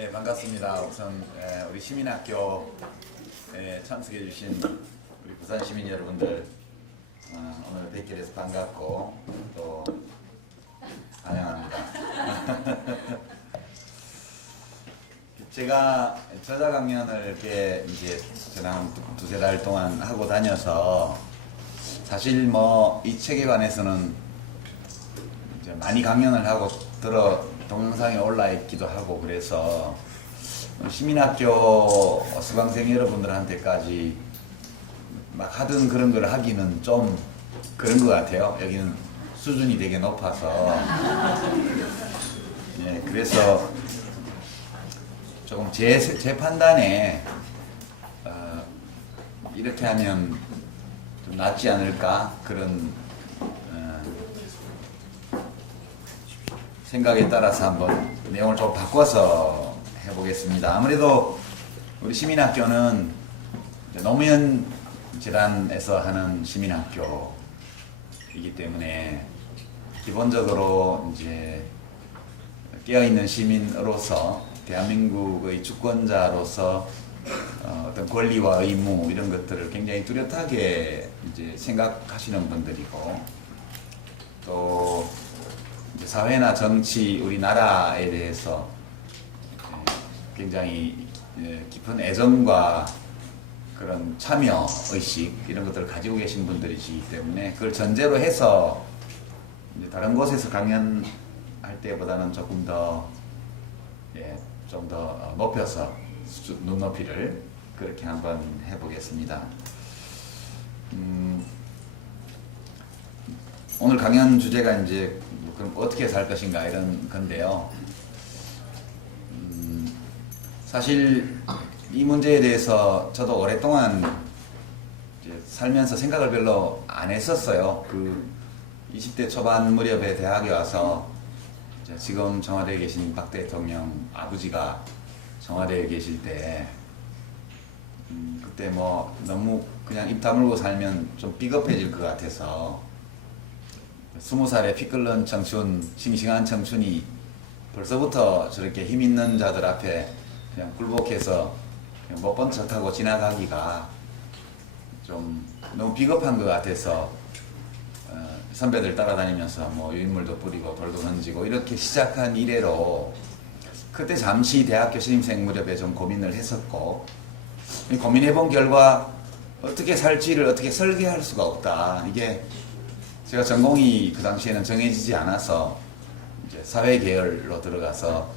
예, 반갑습니다. 우선 우리 시민학교에 참석해 주신 우리 부산 시민 여러분들 오늘 뵙게 돼서 반갑고 또 환영합니다. 제가 저자 강연을 이렇게 이제 지난 두세 달 동안 하고 다녀서 사실 뭐 이 책에 관해서는 이제 많이 강연을 하고 동영상에 올라 있기도 하고 그래서 시민학교 수강생 여러분들한테까지 막 하던 그런 걸 하기는 좀 그런 것 같아요. 여기는 수준이 되게 높아서 예, 그래서 조금 제 판단에 이렇게 하면 좀 낫지 않을까 그런 생각에 따라서 한번 내용을 좀 바꿔서 해보겠습니다. 아무래도 우리 시민학교는 노무현 재단에서 하는 시민학교이기 때문에 기본적으로 이제 깨어있는 시민으로서 대한민국의 주권자로서 어떤 권리와 의무 이런 것들을 굉장히 뚜렷하게 이제 생각하시는 분들이고 또 사회나 정치, 우리나라에 대해서 굉장히 깊은 애정과 그런 참여의식 이런 것들을 가지고 계신 분들이시기 때문에 그걸 전제로 해서 이제 다른 곳에서 강연할 때보다는 조금 더 좀 더 높여서 눈높이를 그렇게 한번 해보겠습니다. 오늘 강연 주제가 이제 그럼 어떻게 살 것인가 이런 건데요. 사실 이 문제에 대해서 저도 오랫동안 이제 살면서 생각을 별로 안 했었어요. 그 20대 초반 무렵에 대학에 와서 지금 청와대에 계신 박 대통령 아버지가 청와대에 계실 때 그때 뭐 너무 그냥 입 다물고 살면 좀 비겁해질 것 같아서 20살의 피 끓는 청춘, 싱싱한 청춘이 벌써부터 저렇게 힘 있는 자들 앞에 그냥 굴복해서 그냥 못 본 척하고 지나가기가 좀 너무 비겁한 것 같아서 선배들 따라다니면서 뭐 유인물도 뿌리고 돌도 던지고 이렇게 시작한 이래로 그때 잠시 대학교 신입생 무렵에 좀 고민을 했었고 고민해본 결과 어떻게 살지를 어떻게 설계할 수가 없다. 이게 제가 전공이 그 당시에는 정해지지 않아서 이제 사회 계열로 들어가서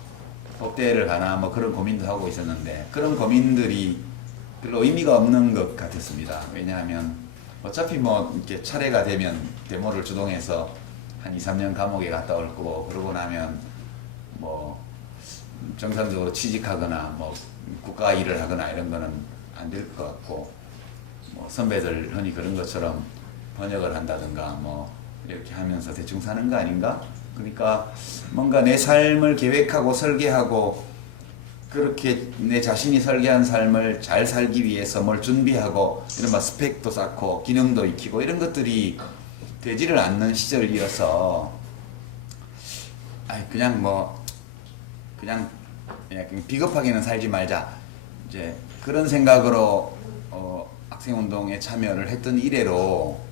법대를 가나 뭐 그런 고민도 하고 있었는데 그런 고민들이 별로 의미가 없는 것 같았습니다. 왜냐하면 어차피 뭐 이렇게 차례가 되면 데모를 주동해서 한 2, 3년 감옥에 갔다 올 거고 그러고 나면 뭐 정상적으로 취직하거나 뭐 국가 일을 하거나 이런 거는 안 될 것 같고 뭐 선배들 흔히 그런 것처럼 번역을 한다든가 뭐 이렇게 하면서 대충 사는 거 아닌가? 그러니까 뭔가 내 삶을 계획하고 설계하고 그렇게 내 자신이 설계한 삶을 잘 살기 위해서 뭘 준비하고 이런 막 스펙도 쌓고 기능도 익히고 이런 것들이 되지를 않는 시절이어서 그냥 비겁하게는 살지 말자 이제 그런 생각으로 학생운동에 참여를 했던 이래로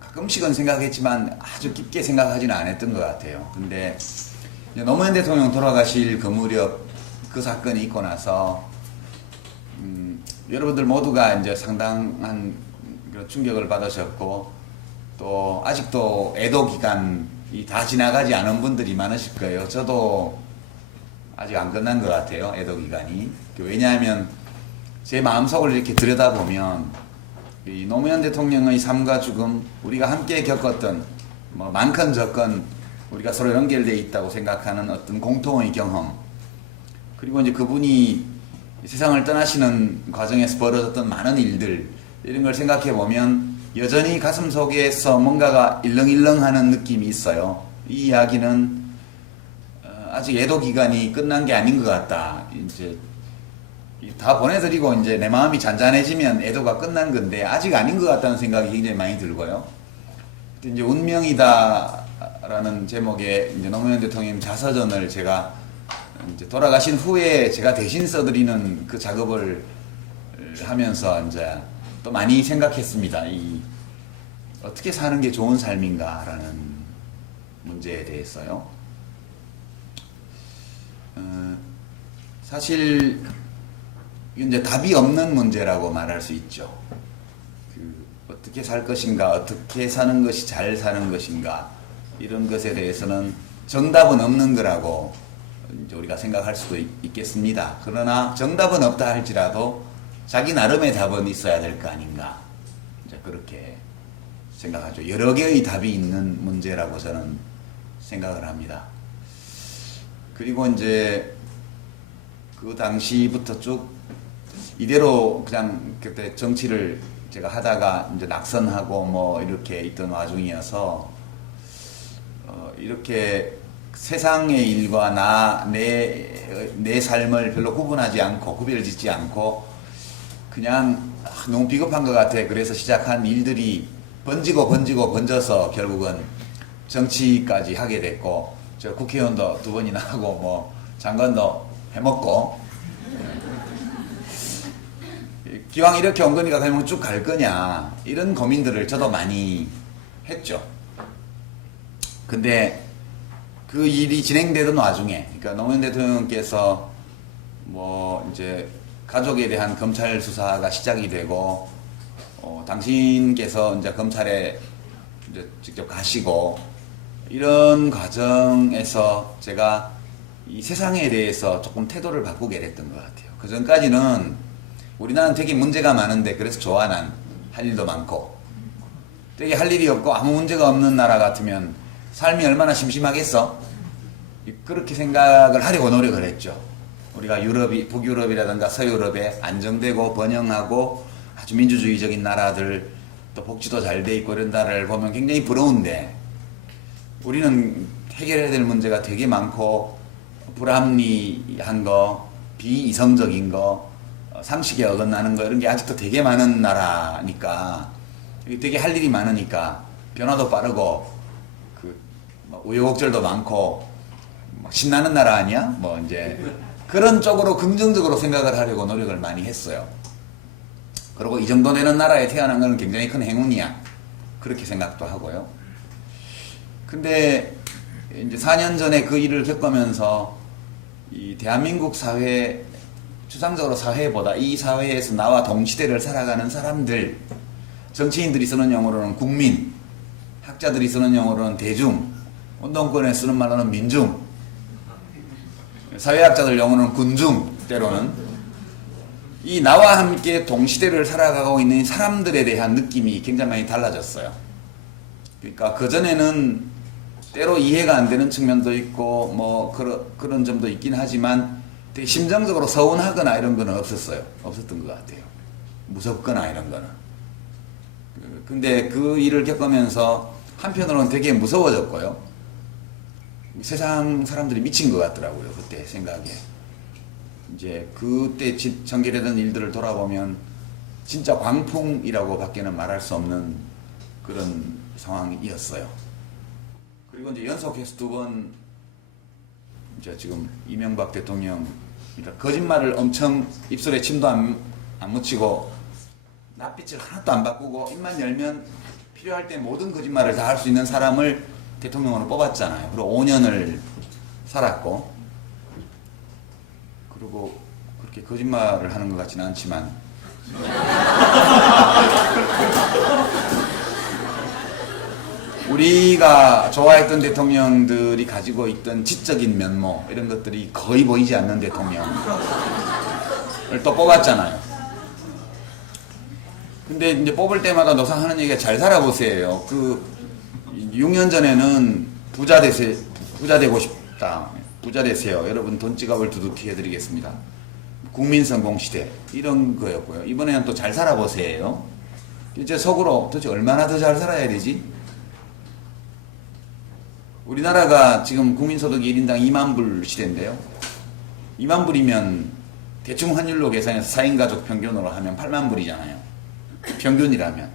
가끔씩은 생각했지만 아주 깊게 생각하지는 않았던 것 같아요. 근데 노무현 대통령 돌아가실 그 무렵 그 사건이 있고 나서 여러분들 모두가 이제 상당한 충격을 받으셨고 또 아직도 애도 기간이 다 지나가지 않은 분들이 많으실 거예요. 저도 아직 안 끝난 것 같아요. 애도 기간이. 왜냐하면 제 마음속을 이렇게 들여다보면 이 노무현 대통령의 삶과 죽음 우리가 함께 겪었던 뭐 많건 적건 우리가 서로 연결되어 있다고 생각하는 어떤 공통의 경험 그리고 이제 그분이 세상을 떠나시는 과정에서 벌어졌던 많은 일들 이런 걸 생각해 보면 여전히 가슴 속에서 뭔가가 일렁일렁하는 느낌이 있어요. 이 이야기는 아직 애도 기간이 끝난 게 아닌 것 같다. 이제 다 보내드리고 이제 내 마음이 잔잔해지면 애도가 끝난 건데 아직 아닌 것 같다는 생각이 굉장히 많이 들고요. 이제 운명이다라는 제목의 이제 노무현 대통령 자서전을 제가 이제 돌아가신 후에 제가 대신 써드리는 그 작업을 하면서 이제 또 많이 생각했습니다. 어떻게 사는 게 좋은 삶인가라는 문제에 대해서요. 사실 이제 답이 없는 문제라고 말할 수 있죠. 어떻게 살 것인가, 어떻게 사는 것이 잘 사는 것인가, 이런 것에 대해서는 정답은 없는 거라고 이제 우리가 생각할 수도 있겠습니다. 그러나 정답은 없다 할지라도 자기 나름의 답은 있어야 될 거 아닌가, 이제 그렇게 생각하죠. 여러 개의 답이 있는 문제라고 저는 생각을 합니다. 그리고 이제 그 당시부터 쭉 이대로 그냥 그때 정치를 제가 하다가 이제 낙선하고 뭐 이렇게 있던 와중이어서 이렇게 세상의 일과 내 삶을 별로 구분하지 않고 구별 짓지 않고 그냥 너무 비겁한 것 같아. 그래서 시작한 일들이 번져서 결국은 정치까지 하게 됐고, 저 국회의원도 2번이나 하고 뭐 장관도 해먹고, 기왕 이렇게 온 거니까 그냥 쭉 갈 거냐, 이런 고민들을 저도 많이 했죠. 근데 그 일이 진행되던 와중에, 그러니까 노무현 대통령께서 뭐 이제 가족에 대한 검찰 수사가 시작이 되고, 당신께서 이제 검찰에 이제 직접 가시고, 이런 과정에서 제가 이 세상에 대해서 조금 태도를 바꾸게 됐던 것 같아요. 그 전까지는 우리나라는 되게 문제가 많은데 그래서 좋아. 난 할 일도 많고, 되게 할 일이 없고 아무 문제가 없는 나라 같으면 삶이 얼마나 심심하겠어? 그렇게 생각을 하려고 노력을 했죠. 우리가 북유럽이라든가 서유럽에 안정되고 번영하고 아주 민주주의적인 나라들, 또 복지도 잘 돼 있고 이런 나라를 보면 굉장히 부러운데, 우리는 해결해야 될 문제가 되게 많고 불합리한 거, 비이성적인 거, 상식에 어긋나는 거, 이런 게 아직도 되게 많은 나라니까, 되게 할 일이 많으니까 변화도 빠르고 우여곡절도 많고 신나는 나라 아니야? 뭐 이제 그런 쪽으로 긍정적으로 생각을 하려고 노력을 많이 했어요. 그리고 이 정도 되는 나라에 태어난 건 굉장히 큰 행운이야, 그렇게 생각도 하고요. 근데 이제 4년 전에 그 일을 겪으면서 이 대한민국 사회, 추상적으로 사회보다 이 사회에서 나와 동시대를 살아가는 사람들, 정치인들이 쓰는 용어로는 국민, 학자들이 쓰는 용어로는 대중, 운동권에 쓰는 말로는 민중, 사회학자들 용어는 군중, 때로는 이 나와 함께 동시대를 살아가고 있는 사람들에 대한 느낌이 굉장히 많이 달라졌어요. 그러니까 그전에는 때로 이해가 안 되는 측면도 있고 뭐 그런 점도 있긴 하지만 되게 심정적으로 서운하거나 이런 거는 없었던 것 같아요. 무섭거나 이런 거는. 근데 그 일을 겪으면서 한편으로는 되게 무서워졌고요. 세상 사람들이 미친 것 같더라고요, 그때 생각에. 이제 그때 전개되던 일들을 돌아보면 진짜 광풍이라고 밖에는 말할 수 없는 그런 상황이었어요. 그리고 이제 연속해서 2번 이제 지금 이명박 대통령 거짓말을 엄청 입술에 침도 안 묻히고 낯빛을 하나도 안 바꾸고 입만 열면 필요할 때 모든 거짓말을 다 할 수 있는 사람을 대통령으로 뽑았잖아요. 그리고 5년을 살았고, 그리고 그렇게 거짓말을 하는 것 같지는 않지만 우리가 좋아했던 대통령들이 가지고 있던 지적인 면모, 이런 것들이 거의 보이지 않는 대통령을 또 뽑았잖아요. 근데 이제 뽑을 때마다 노상 하는 얘기가 잘 살아보세요. 6년 전에는 부자 되고 싶다. 부자 되세요. 여러분 돈 지갑을 두둑히 해드리겠습니다. 국민 성공 시대, 이런 거였고요. 이번에는 또 잘 살아보세요. 이제 속으로 도대체 얼마나 더 잘 살아야 되지? 우리나라가 지금 국민소득이 1인당 2만 불 시대인데요. 2만 불이면 대충 환율로 계산해서 4인 가족 평균으로 하면 8만 불이잖아요. 평균이라면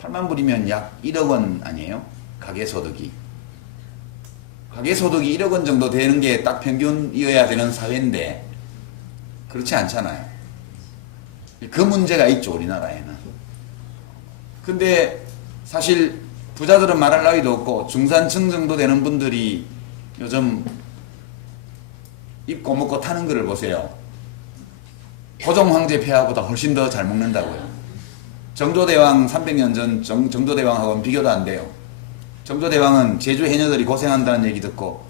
8만 불이면 약 1억 원 아니에요? 가계소득이. 가계소득이 1억 원 정도 되는 게 딱 평균이어야 되는 사회인데 그렇지 않잖아요. 그 문제가 있죠, 우리나라에는. 근데 사실 부자들은 말할 나위도 없고 중산층 정도 되는 분들이 요즘 입고 먹고 타는 거를 보세요. 고종 황제 폐하보다 훨씬 더 잘 먹는다고요. 정조대왕 300년 전 정조대왕하고는 비교도 안 돼요. 정조대왕은 제주 해녀들이 고생한다는 얘기 듣고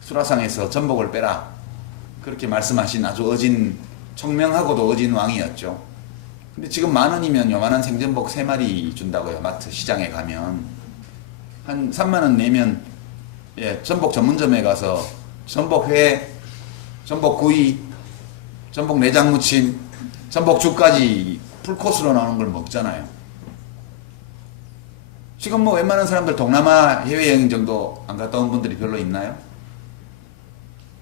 수라상에서 전복을 빼라 그렇게 말씀하신 아주 어진, 총명하고도 어진 왕이었죠. 근데 지금 10,000원이면 요만한 생전복 3마리 준다고요. 마트 시장에 가면 한 30,000원 내면 전복 전문점에 가서 전복회, 전복구이, 전복 내장무침, 전복죽까지 풀코스로 나오는 걸 먹잖아요. 지금 뭐 웬만한 사람들 동남아 해외여행 정도 안 갔다 온 분들이 별로 있나요?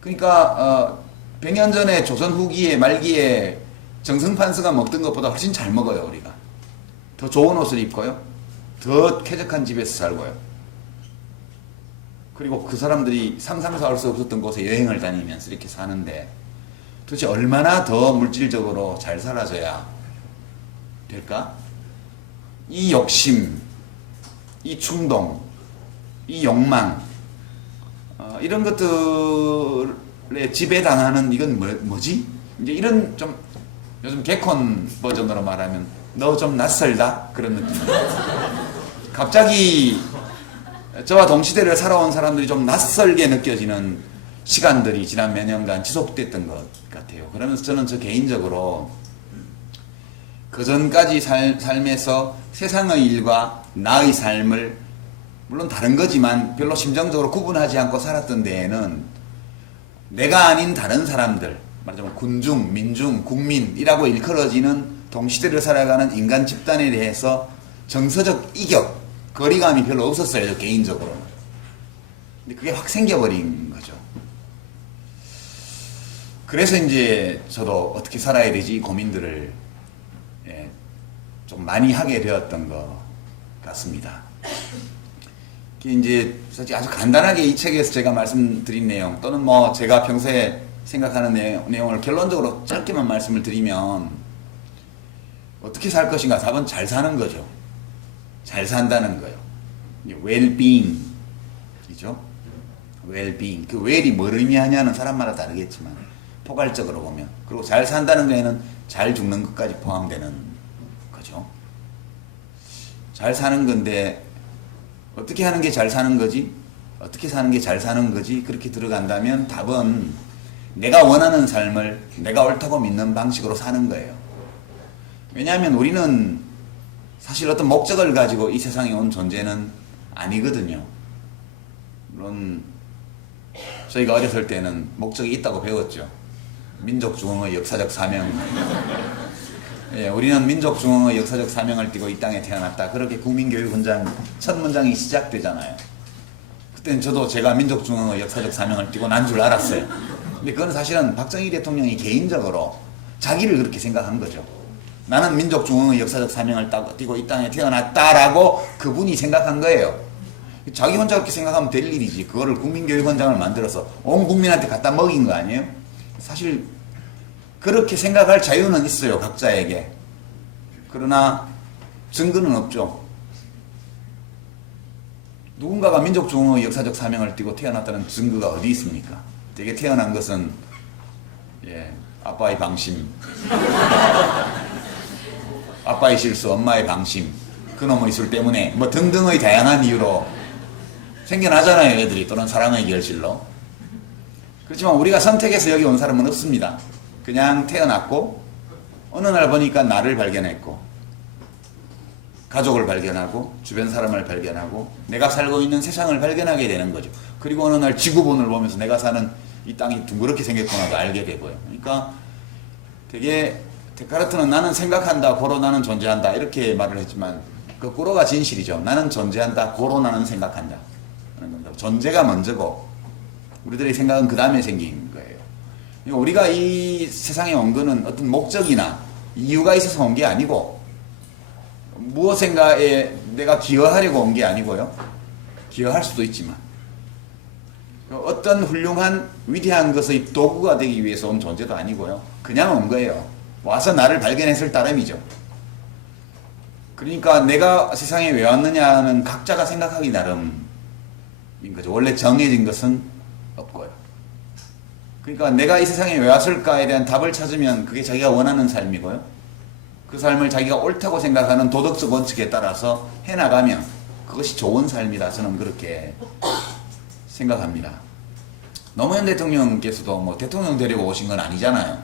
그러니까 100년 전에 조선 후기에 말기에 정승판서가 먹던 것보다 훨씬 잘 먹어요. 우리가 더 좋은 옷을 입고요, 더 쾌적한 집에서 살고요. 그리고 그 사람들이 상상도 할 수 없었던 곳에 여행을 다니면서 이렇게 사는데 도대체 얼마나 더 물질적으로 잘 살아져야 될까? 이 욕심, 이 충동, 이 욕망, 이런 것들에 지배당하는 이건 뭐지? 이제 이런 좀 요즘 개콘 버전으로 말하면 너 좀 낯설다? 그런 느낌이에요. 갑자기 저와 동시대를 살아온 사람들이 좀 낯설게 느껴지는 시간들이 지난 몇 년간 지속됐던 것 같아요. 그러면서 저는 저 개인적으로 그 전까지 삶에서 세상의 일과 나의 삶을 물론 다른 거지만 별로 심정적으로 구분하지 않고 살았던 데에는 내가 아닌 다른 사람들, 말하자면 군중, 민중, 국민이라고 일컬어지는 동시대를 살아가는 인간 집단에 대해서 정서적 이격, 거리감이 별로 없었어요, 저 개인적으로. 근데 그게 확 생겨버린 거죠. 그래서 이제 저도 어떻게 살아야 되지 고민들을 좀 많이 하게 되었던 것 같습니다. 이제 사실 아주 간단하게 이 책에서 제가 말씀드린 내용 또는 뭐 제가 평소에 생각하는 내용을 결론적으로 짧게만 말씀을 드리면 어떻게 살 것인가? 답은 잘 사는 거죠. 잘 산다는 거예요. well-being이죠. well-being. 그 well이 뭘 의미하냐는 사람마다 다르겠지만 포괄적으로 보면, 그리고 잘 산다는 거에는 잘 죽는 것까지 포함되는 거죠. 잘 사는 건데 어떻게 하는 게 잘 사는 거지? 어떻게 사는 게 잘 사는 거지? 그렇게 들어간다면 답은 내가 원하는 삶을 내가 옳다고 믿는 방식으로 사는 거예요. 왜냐하면 우리는 사실 어떤 목적을 가지고 이 세상에 온 존재는 아니거든요. 물론 저희가 어렸을 때는 목적이 있다고 배웠죠. 민족중흥의 역사적 사명. 우리는 민족중흥의 역사적 사명을 띠고 이 땅에 태어났다. 그렇게 국민교육훈장 첫 문장이 시작되잖아요. 그때는 저도 제가 민족중흥의 역사적 사명을 띠고 난 줄 알았어요. 근데 그건 사실은 박정희 대통령이 개인적으로 자기를 그렇게 생각한 거죠. 나는 민족중흥의 역사적 사명을 띠고 이 땅에 태어났다라고 그분이 생각한 거예요. 자기 혼자 그렇게 생각하면 될 일이지. 그거를 국민교육원장을 만들어서 온 국민한테 갖다 먹인 거 아니에요? 사실 그렇게 생각할 자유는 있어요, 각자에게. 그러나 증거는 없죠. 누군가가 민족중흥의 역사적 사명을 띠고 태어났다는 증거가 어디 있습니까? 되게 태어난 것은 아빠의 방심, 아빠의 실수, 엄마의 방심, 그놈의 이술 때문에 뭐 등등의 다양한 이유로 생겨나잖아요, 애들이. 또는 사랑의 결실로. 그렇지만 우리가 선택해서 여기 온 사람은 없습니다. 그냥 태어났고 어느 날 보니까 나를 발견했고 가족을 발견하고 주변 사람을 발견하고 내가 살고 있는 세상을 발견하게 되는 거죠. 그리고 어느 날 지구본을 보면서 내가 사는 이 땅이 둥그렇게 생겼구나도 알게 되고요. 그러니까 되게 데카르트는 나는 생각한다, 고로 나는 존재한다 이렇게 말을 했지만 거꾸로가 진실이죠. 나는 존재한다, 고로 나는 생각한다. 존재가 먼저고 우리들의 생각은 그 다음에 생긴 거예요. 우리가 이 세상에 온 거는 어떤 목적이나 이유가 있어서 온 게 아니고 무엇인가에 내가 기여하려고 온 게 아니고요. 기여할 수도 있지만 어떤 훌륭한 위대한 것의 도구가 되기 위해서 온 존재도 아니고요. 그냥 온 거예요. 와서 나를 발견했을 따름이죠. 그러니까 내가 세상에 왜 왔느냐는 각자가 생각하기 나름인 거죠. 원래 정해진 것은 없고요. 그러니까 내가 이 세상에 왜 왔을까에 대한 답을 찾으면 그게 자기가 원하는 삶이고요. 그 삶을 자기가 옳다고 생각하는 도덕적 원칙에 따라서 해나가면 그것이 좋은 삶이다. 저는 그렇게 생각합니다. 노무현 대통령께서도 뭐 대통령 되려고 오신 건 아니잖아요.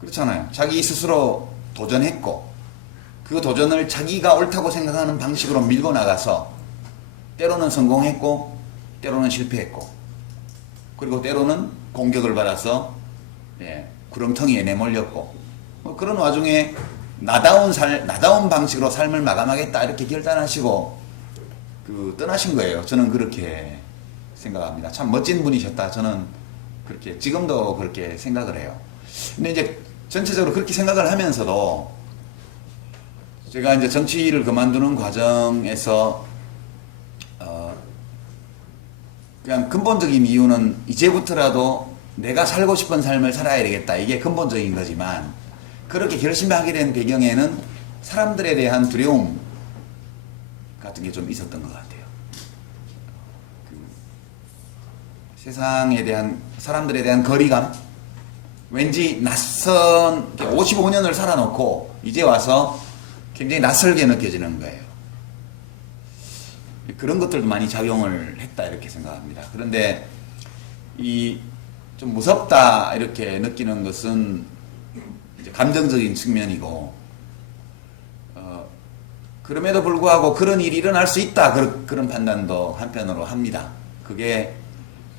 그렇잖아요. 자기 스스로 도전했고 그 도전을 자기가 옳다고 생각하는 방식으로 밀고 나가서 때로는 성공했고 때로는 실패했고 그리고 때로는 공격을 받아서 구렁텅이에 내몰렸고 뭐 그런 와중에 나다운 방식으로 삶을 마감하겠다 이렇게 결단하시고 떠나신 거예요. 저는 그렇게 생각합니다. 참 멋진 분이셨다. 저는 그렇게 지금도 그렇게 생각을 해요. 근데 이제 전체적으로 그렇게 생각을 하면서도 제가 이제 정치를 그만두는 과정에서 그냥 근본적인 이유는 이제부터라도 내가 살고 싶은 삶을 살아야 되겠다. 이게 근본적인 거지만 그렇게 결심하게 된 배경에는 사람들에 대한 두려움 같은 게 좀 있었던 것 같아요. 세상에 대한 사람들에 대한 거리감, 왠지 낯선 55년을 살아놓고 이제 와서 굉장히 낯설게 느껴지는 거예요. 그런 것들도 많이 작용을 했다 이렇게 생각합니다. 그런데 이 좀 무섭다 이렇게 느끼는 것은 이제 감정적인 측면이고 그럼에도 불구하고 그런 일이 일어날 수 있다 그런 판단도 한편으로 합니다. 그게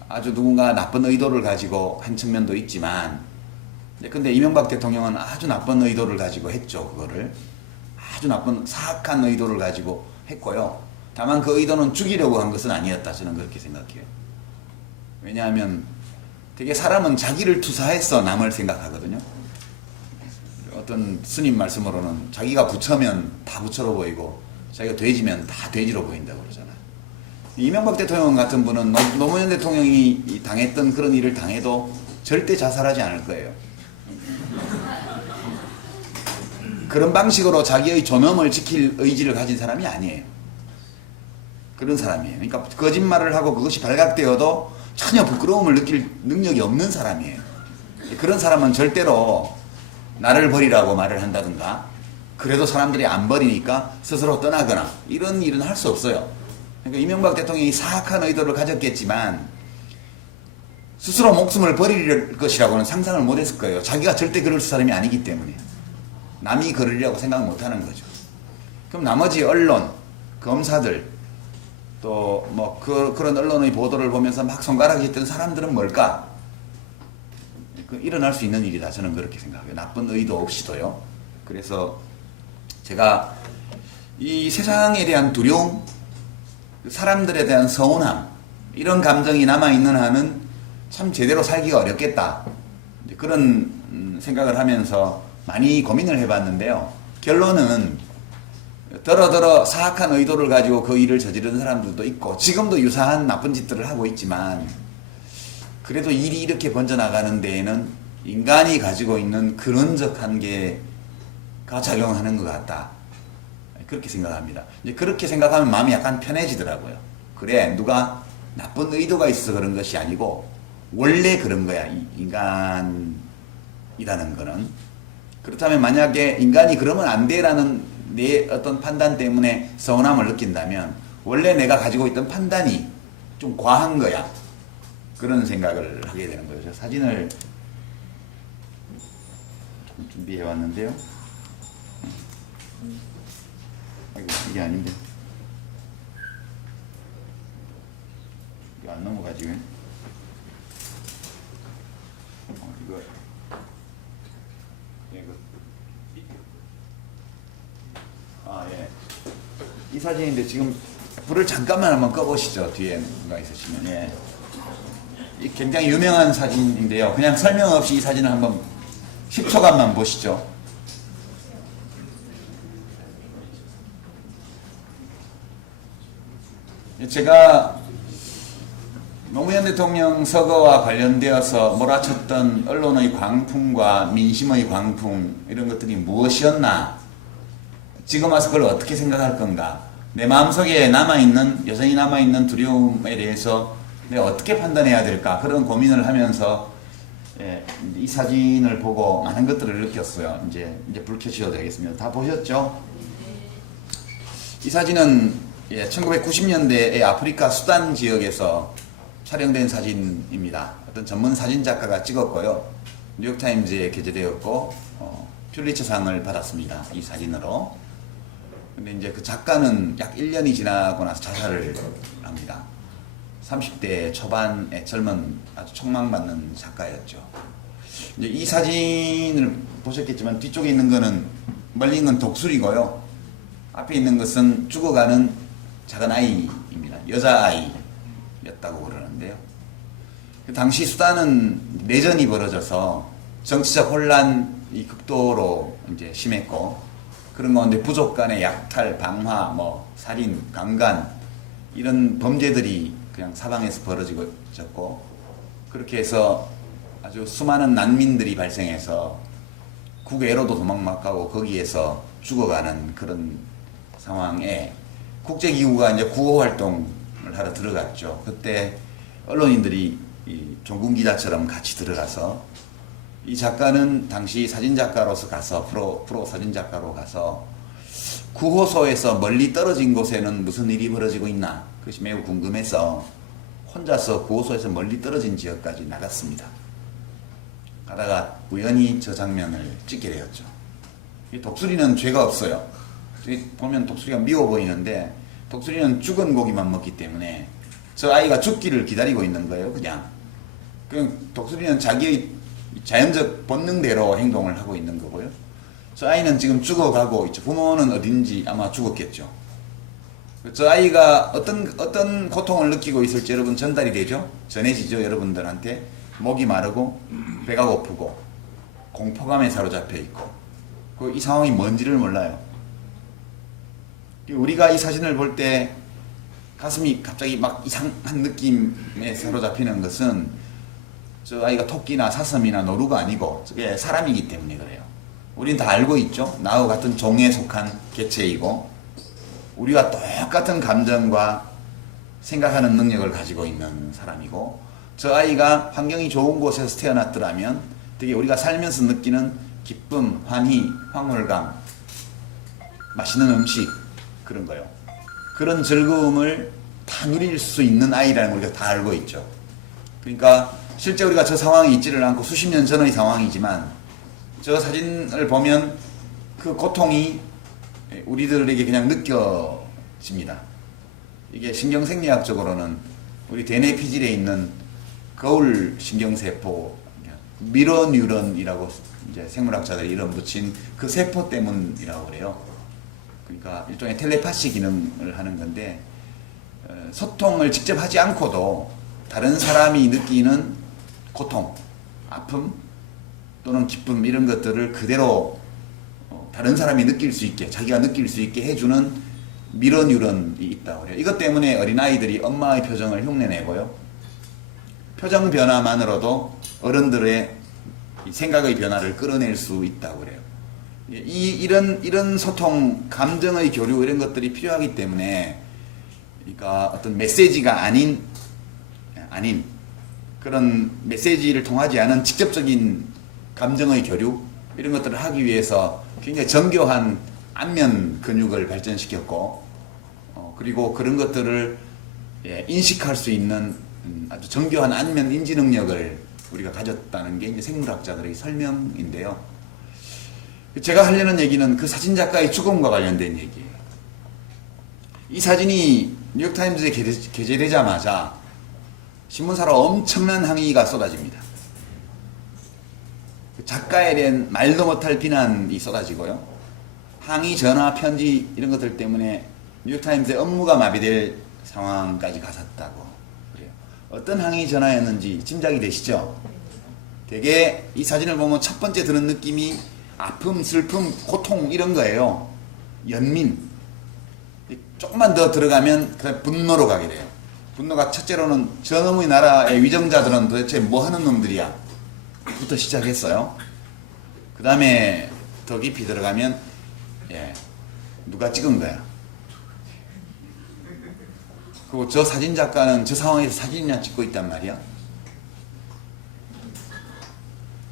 아주 누군가 나쁜 의도를 가지고 한 측면도 있지만 근데 이명박 대통령은 아주 나쁜 의도를 가지고 했죠. 그거를 아주 나쁜 사악한 의도를 가지고 했고요. 다만 그 의도는 죽이려고 한 것은 아니었다. 저는 그렇게 생각해요. 왜냐하면 되게 사람은 자기를 투사해서 남을 생각하거든요. 어떤 스님 말씀으로는 자기가 부처면 다 부처로 보이고 자기가 돼지면 다 돼지로 보인다고 그러잖아요. 이명박 대통령 같은 분은 노무현 대통령이 당했던 그런 일을 당해도 절대 자살하지 않을 거예요. 그런 방식으로 자기의 존엄을 지킬 의지를 가진 사람이 아니에요. 그런 사람이에요. 그러니까 거짓말을 하고 그것이 발각되어도 전혀 부끄러움을 느낄 능력이 없는 사람이에요. 그런 사람은 절대로 나를 버리라고 말을 한다든가 그래도 사람들이 안 버리니까 스스로 떠나거나 이런 일은 할 수 없어요. 그러니까 이명박 대통령이 사악한 의도를 가졌겠지만 스스로 목숨을 버릴 것이라고는 상상을 못했을 거예요. 자기가 절대 그럴 사람이 아니기 때문에 남이 그러려고 생각 못하는 거죠. 그럼 나머지 언론, 검사들 또 뭐 그런 언론의 보도를 보면서 막 손가락이 있던 사람들은 뭘까? 일어날 수 있는 일이다. 저는 그렇게 생각해요. 나쁜 의도 없이도요. 그래서 제가 이 세상에 대한 두려움, 사람들에 대한 서운함 이런 감정이 남아있는 한은 참 제대로 살기가 어렵겠다. 그런 생각을 하면서 많이 고민을 해봤는데요. 결론은 더러더러 사악한 의도를 가지고 그 일을 저지르는 사람들도 있고 지금도 유사한 나쁜 짓들을 하고 있지만 그래도 일이 이렇게 번져나가는 데에는 인간이 가지고 있는 근원적 한계가 작용하는 것 같다. 그렇게 생각합니다. 이제 그렇게 생각하면 마음이 약간 편해지더라고요. 그래, 누가 나쁜 의도가 있어서 그런 것이 아니고 원래 그런 거야. 인간이라는 거는. 그렇다면 만약에 인간이 그러면 안 돼라는 내 어떤 판단 때문에 서운함을 느낀다면 원래 내가 가지고 있던 판단이 좀 과한 거야. 그런 생각을 하게 되는 거죠. 사진을 좀 준비해 왔는데요. 아이고, 이게 아닌데. 이거 안 넘어가지, 왜? 이거. 예. 이 사진인데 지금 불을 잠깐만 한번 꺼보시죠. 뒤에 누가 있으시면. 예. 이 굉장히 유명한 사진인데요. 그냥 설명 없이 이 사진을 한번 10초간만 보시죠. 제가 노무현 대통령 서거와 관련되어서 몰아쳤던 언론의 광풍과 민심의 광풍 이런 것들이 무엇이었나? 지금 와서 그걸 어떻게 생각할 건가? 내 마음속에 여전히 남아있는 두려움에 대해서 내가 어떻게 판단해야 될까? 그런 고민을 하면서 이 사진을 보고 많은 것들을 느꼈어요. 이제 불 켜셔도 되겠습니다. 다 보셨죠? 이 사진은 1990년대의 아프리카 수단 지역에서 촬영된 사진입니다. 어떤 전문 사진 작가가 찍었고요. 뉴욕타임즈에 게재되었고 퓰리처상을 받았습니다. 이 사진으로. 근데 이제 그 작가는 약 1년이 지나고 나서 자살을 합니다. 30대 초반의 젊은 아주 촉망받는 작가였죠. 이제 이 사진을 보셨겠지만 뒤쪽에 있는 거는 멀리 있는 건 독수리고요. 앞에 있는 것은 죽어가는 작은 아이입니다. 여자아이였다고 그러는데요. 그 당시 수단은 내전이 벌어져서 정치적 혼란이 극도로 이제 심했고, 그런 가운데 부족 간의 약탈, 방화, 살인, 강간 이런 범죄들이 그냥 사방에서 벌어지고 있었고, 그렇게 해서 아주 수많은 난민들이 발생해서 국외로도 도망 못 가고 거기에서 죽어가는 그런 상황에 국제기구가 이제 구호 활동을 하러 들어갔죠. 그때 언론인들이 종군 기자처럼 같이 들어가서, 이 작가는 당시 사진작가로서 가서 프로 사진작가로 가서 구호소에서 멀리 떨어진 곳에는 무슨 일이 벌어지고 있나, 그것이 매우 궁금해서 혼자서 구호소에서 멀리 떨어진 지역까지 나갔습니다. 가다가 우연히 저 장면을 찍게 되었죠. 이 독수리는 죄가 없어요. 보면 독수리가 미워 보이는데 독수리는 죽은 고기만 먹기 때문에 저 아이가 죽기를 기다리고 있는 거예요. 그냥 독수리는 자기의 자연적 본능대로 행동을 하고 있는 거고요. 저 아이는 지금 죽어가고 있죠. 부모는 어딘지 아마 죽었겠죠. 저 아이가 어떤 고통을 느끼고 있을지 여러분 전달이 되죠? 전해지죠? 여러분들한테. 목이 마르고 배가 고프고 공포감에 사로잡혀 있고 이 상황이 뭔지를 몰라요. 우리가 이 사진을 볼 때 가슴이 갑자기 막 이상한 느낌에 사로잡히는 것은 저 아이가 토끼나 사슴이나 노루가 아니고 저게 사람이기 때문에 그래요. 우린 다 알고 있죠. 나와 같은 종에 속한 개체이고 우리와 똑같은 감정과 생각하는 능력을 가지고 있는 사람이고, 저 아이가 환경이 좋은 곳에서 태어났더라면 되게 우리가 살면서 느끼는 기쁨, 환희, 황홀감, 맛있는 음식, 그런 거요. 그런 즐거움을 다 누릴 수 있는 아이라는 걸 우리가 다 알고 있죠. 그러니까 실제 우리가 저 상황이 있지를 않고 수십 년 전의 상황이지만 저 사진을 보면 그 고통이 우리들에게 그냥 느껴집니다. 이게 신경생리학적으로는 우리 대뇌피질에 있는 거울 신경세포, 미러뉴런이라고 이제 생물학자들이 이름 붙인 그 세포 때문이라고 그래요. 그러니까 일종의 텔레파시 기능을 하는 건데, 소통을 직접 하지 않고도 다른 사람이 느끼는 고통, 아픔 또는 기쁨 이런 것들을 그대로 다른 사람이 느낄 수 있게, 자기가 느낄 수 있게 해주는 미러뉴런이 있다고 그래요. 이것 때문에 어린아이들이 엄마의 표정을 흉내내고요. 표정 변화만으로도 어른들의 생각의 변화를 끌어낼 수 있다고 그래요. 이런 소통, 감정의 교류 이런 것들이 필요하기 때문에, 그러니까 어떤 메시지가 아닌 그런 메시지를 통하지 않은 직접적인 감정의 교류 이런 것들을 하기 위해서 굉장히 정교한 안면 근육을 발전시켰고, 그리고 그런 것들을 인식할 수 있는 아주 정교한 안면 인지 능력을 우리가 가졌다는 게 이제 생물학자들의 설명인데요. 제가 하려는 얘기는 그 사진작가의 죽음과 관련된 얘기예요. 이 사진이 뉴욕타임즈에 게재되자마자 신문사로 엄청난 항의가 쏟아집니다. 작가에 대한 말도 못할 비난이 쏟아지고요. 항의, 전화, 편지 이런 것들 때문에 뉴욕타임즈의 업무가 마비될 상황까지 갔었다고 그래요. 어떤 항의 전화였는지 짐작이 되시죠? 되게 이 사진을 보면 첫 번째 드는 느낌이 아픔, 슬픔, 고통 이런 거예요. 연민. 조금만 더 들어가면 그냥 분노로 가게 돼요. 분노가 첫째로는 저놈의 나라의 위정자들은 도대체 뭐 하는 놈들이야? 부터 시작했어요. 그 다음에 더 깊이 들어가면, 누가 찍은 거야? 그리고 저 사진작가는 저 상황에서 사진이나 찍고 있단 말이야.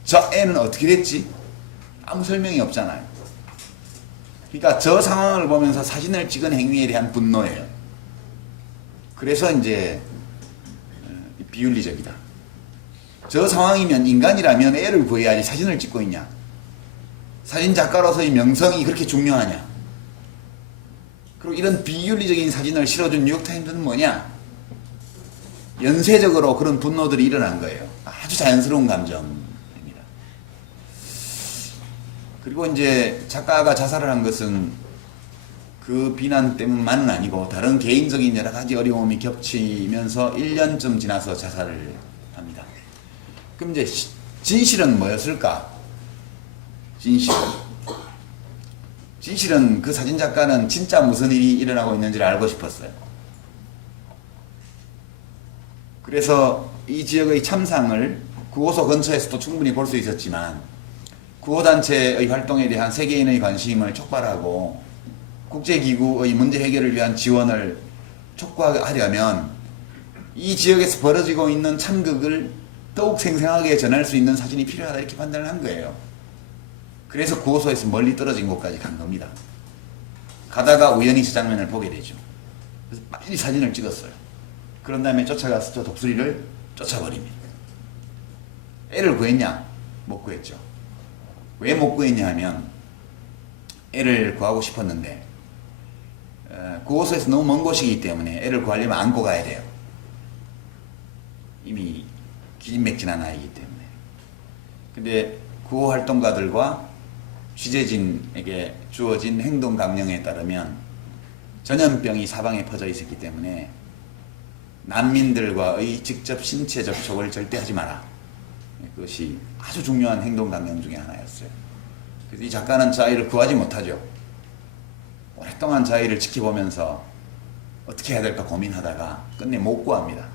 저 애는 어떻게 됐지? 아무 설명이 없잖아요. 그러니까 저 상황을 보면서 사진을 찍은 행위에 대한 분노예요. 그래서 이제 비윤리적이다. 저 상황이면 인간이라면 애를 구해야지 사진을 찍고 있냐? 사진작가로서의 명성이 그렇게 중요하냐? 그리고 이런 비윤리적인 사진을 실어준 뉴욕타임즈는 뭐냐? 연쇄적으로 그런 분노들이 일어난 거예요. 아주 자연스러운 감정입니다. 그리고 이제 작가가 자살을 한 것은 그 비난 때문만은 아니고 다른 개인적인 여러 가지 어려움이 겹치면서 1년쯤 지나서 자살을 합니다. 그럼 이제 진실은 뭐였을까? 진실은 그 사진작가는 진짜 무슨 일이 일어나고 있는지를 알고 싶었어요. 그래서 이 지역의 참상을 구호소 근처에서도 충분히 볼 수 있었지만 구호단체의 활동에 대한 세계인의 관심을 촉발하고 국제기구의 문제 해결을 위한 지원을 촉구하려면 이 지역에서 벌어지고 있는 참극을 더욱 생생하게 전할 수 있는 사진이 필요하다 이렇게 판단을 한 거예요. 그래서 구호소에서 멀리 떨어진 곳까지 간 겁니다. 가다가 우연히 저 장면을 보게 되죠. 그래서 빨리 사진을 찍었어요. 그런 다음에 쫓아가서 저 독수리를 쫓아버립니다. 애를 구했냐? 못 구했죠. 왜 못 구했냐 하면 애를 구하고 싶었는데 구호소에서 너무 먼 곳이기 때문에 애를 구하려면 안고 가야 돼요. 이미 기진맥진한 아이이기 때문에. 근데 구호 활동가들과 취재진에게 주어진 행동 강령에 따르면 전염병이 사방에 퍼져 있었기 때문에 난민들과의 직접 신체 접촉을 절대 하지 마라. 그것이 아주 중요한 행동 강령 중에 하나였어요. 그래서 이 작가는 저 아이를 구하지 못하죠. 오랫동안 저 아이를 지켜보면서 어떻게 해야 될까 고민하다가 끝내 못 구합니다.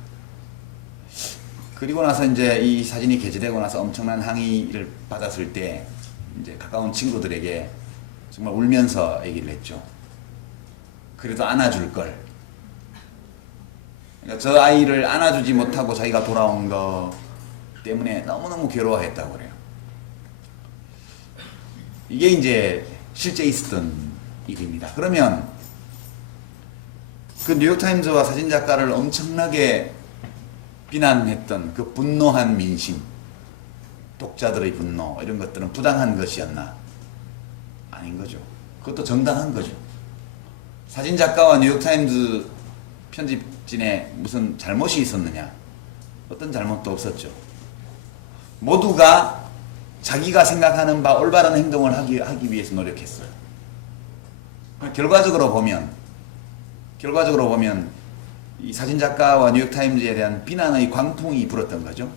그리고 나서 이제 이 사진이 게재되고 나서 엄청난 항의를 받았을 때 이제 가까운 친구들에게 정말 울면서 얘기를 했죠. 그래도 안아줄 걸. 그러니까 저 아이를 안아주지 못하고 자기가 돌아온 거 때문에 너무너무 괴로워했다고 그래요. 이게 이제 실제 있었던 일입니다. 그러면 그 뉴욕타임즈와 사진작가를 엄청나게 비난했던 그 분노한 민심, 독자들의 분노 이런 것들은 부당한 것이었나? 아닌 거죠. 그것도 정당한 거죠. 사진작가와 뉴욕타임즈 편집진에 무슨 잘못이 있었느냐? 어떤 잘못도 없었죠. 모두가 자기가 생각하는 바 올바른 행동을 하기 위해서 노력했어요. 결과적으로 보면 이 사진작가와 뉴욕타임즈에 대한 비난의 광풍이 불었던 거죠.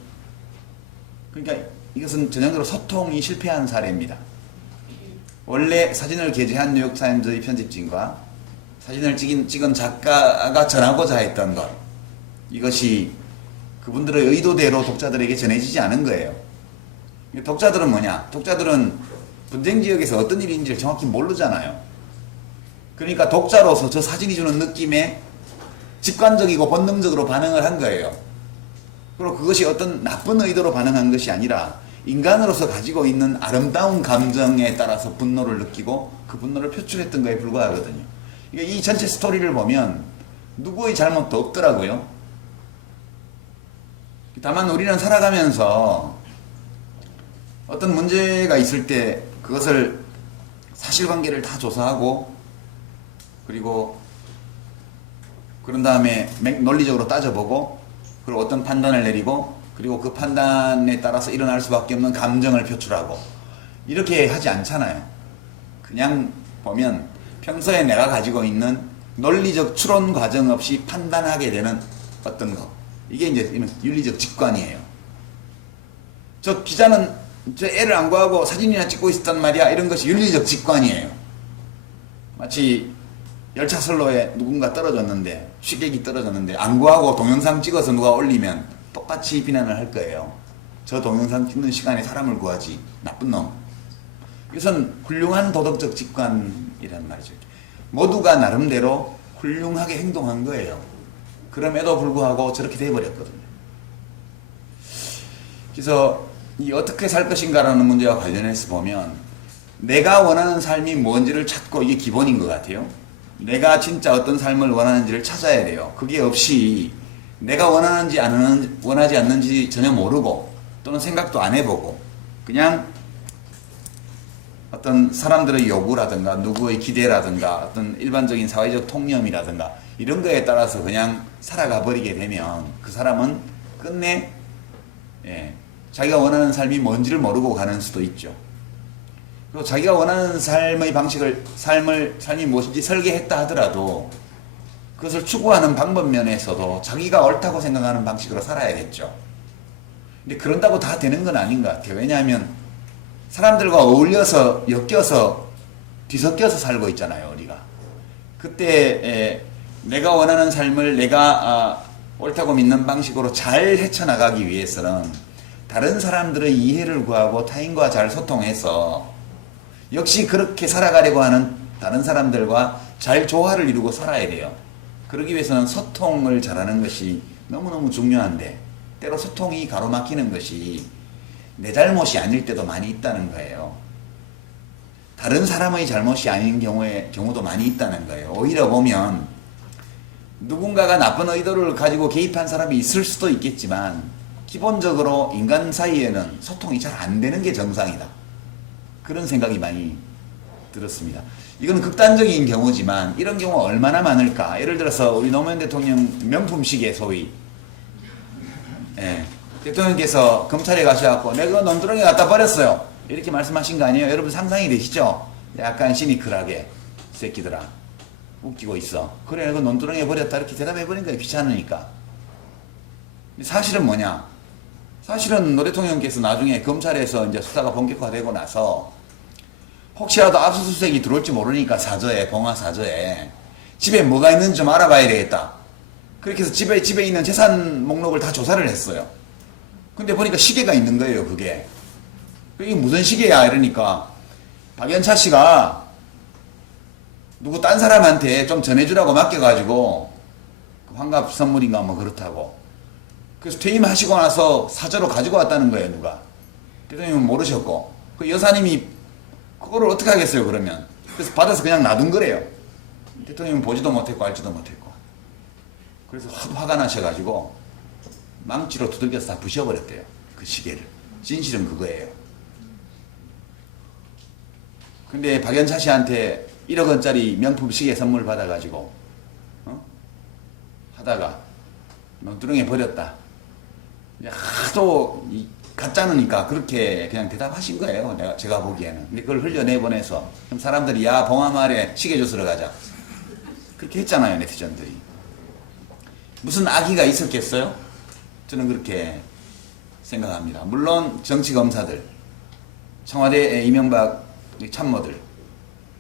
그러니까 이것은 전형적으로 소통이 실패한 사례입니다. 원래 사진을 게재한 뉴욕타임즈의 편집진과 사진을 찍은 작가가 전하고자 했던 것, 이것이 그분들의 의도대로 독자들에게 전해지지 않은 거예요. 독자들은 뭐냐? 독자들은 분쟁 지역에서 어떤 일인지를 정확히 모르잖아요. 그러니까 독자로서 저 사진이 주는 느낌에 직관적이고 본능적으로 반응을 한 거예요. 그리고 그것이 어떤 나쁜 의도로 반응한 것이 아니라 인간으로서 가지고 있는 아름다운 감정에 따라서 분노를 느끼고 그 분노를 표출했던 거에 불과하거든요. 그러니까 이 전체 스토리를 보면 누구의 잘못도 없더라고요. 다만 우리는 살아가면서 어떤 문제가 있을 때 그것을 사실관계를 다 조사하고 그리고 그런 다음에 논리적으로 따져보고 그리고 어떤 판단을 내리고 그리고 그 판단에 따라서 일어날 수밖에 없는 감정을 표출하고 이렇게 하지 않잖아요. 그냥 보면 평소에 내가 가지고 있는 논리적 추론 과정 없이 판단하게 되는 어떤 것, 이게 이제 윤리적 직관이에요. 저 기자는 저 애를 안 구하고 사진이나 찍고 있었단 말이야, 이런 것이 윤리적 직관이에요. 마치 열차선로에 누군가 떨어졌는데 취객이 떨어졌는데 안 구하고 동영상 찍어서 누가 올리면 똑같이 비난을 할 거예요. 저 동영상 찍는 시간에 사람을 구하지, 나쁜 놈. 이것은 훌륭한 도덕적 직관이란 말이죠. 모두가 나름대로 훌륭하게 행동한 거예요. 그럼에도 불구하고 저렇게 돼버렸거든요. 그래서 이 어떻게 살 것인가라는 문제와 관련해서 보면 내가 원하는 삶이 뭔지를 찾고, 이게 기본인 것 같아요. 내가 진짜 어떤 삶을 원하는지를 찾아야 돼요. 그게 없이 내가 원하지 않는지 전혀 모르고 또는 생각도 안 해보고 그냥 어떤 사람들의 요구라든가 누구의 기대라든가 어떤 일반적인 사회적 통념이라든가 이런 거에 따라서 그냥 살아가 버리게 되면 그 사람은 끝내 자기가 원하는 삶이 뭔지를 모르고 가는 수도 있죠. 그리고 자기가 원하는 삶의 방식을 삶이 무엇인지 설계했다 하더라도 그것을 추구하는 방법 면에서도 자기가 옳다고 생각하는 방식으로 살아야겠죠. 근데 그런다고 다 되는 건 아닌 것 같아요. 왜냐하면 사람들과 어울려서 엮여서 뒤섞여서 살고 있잖아요, 우리가. 그때 내가 원하는 삶을 내가 옳다고 믿는 방식으로 잘 헤쳐나가기 위해서는 다른 사람들의 이해를 구하고 타인과 잘 소통해서 역시 그렇게 살아가려고 하는 다른 사람들과 잘 조화를 이루고 살아야 돼요. 그러기 위해서는 소통을 잘하는 것이 너무너무 중요한데 때로 소통이 가로막히는 것이 내 잘못이 아닐 때도 많이 있다는 거예요. 다른 사람의 잘못이 아닌 경우도 많이 있다는 거예요. 오히려 보면 누군가가 나쁜 의도를 가지고 개입한 사람이 있을 수도 있겠지만 기본적으로 인간 사이에는 소통이 잘 안 되는 게 정상이다. 그런 생각이 많이 들었습니다. 이건 극단적인 경우지만 이런 경우가 얼마나 많을까. 예를 들어서 우리 노무현 대통령 명품 시계 소위 대통령께서 검찰에 가셔갖고 내가 논두렁에 갖다 버렸어요 이렇게 말씀하신 거 아니에요? 여러분 상상이 되시죠? 약간 시니컬하게 새끼들아 웃기고 있어. 그래 내가 논두렁에 버렸다 이렇게 대답해버린 거예요. 귀찮으니까. 사실은 뭐냐? 사실은 노 대통령께서 나중에 검찰에서 이제 수사가 본격화되고 나서 혹시라도 압수수색이 들어올지 모르니까 봉화 사저에 집에 뭐가 있는지 좀 알아봐야 되겠다. 그렇게 해서 집에 있는 재산 목록을 다 조사를 했어요. 근데 보니까 시계가 있는 거예요, 그게. 이게 무슨 시계야? 이러니까 박연차 씨가 누구 딴 사람한테 좀 전해주라고 맡겨가지고 환갑 선물인가 뭐 그렇다고. 그래서 퇴임하시고 나서 사저로 가지고 왔다는 거예요, 누가. 대통령은 모르셨고. 그 여사님이 그거를 어떻게 하겠어요, 그러면. 그래서 받아서 그냥 놔둔 거래요. 대통령은 보지도 못했고 알지도 못했고. 그래서 화가 나셔가지고 망치로 두들겨서 다 부셔버렸대요, 그 시계를. 진실은 그거예요. 근데 박연차 씨한테 1억 원짜리 명품 시계 선물 받아가지고 하다가 논두렁에 버렸다. 하도 가짜니까 그렇게 그냥 대답하신 거예요. 제가 보기에는. 근데 그걸 흘려내보내서 그럼 사람들이 야 봉화마을에 시계 주스러 가자 그렇게 했잖아요, 네티즌들이. 무슨 악의가 있었겠어요? 저는 그렇게 생각합니다. 물론 정치검사들, 청와대 이명박 참모들,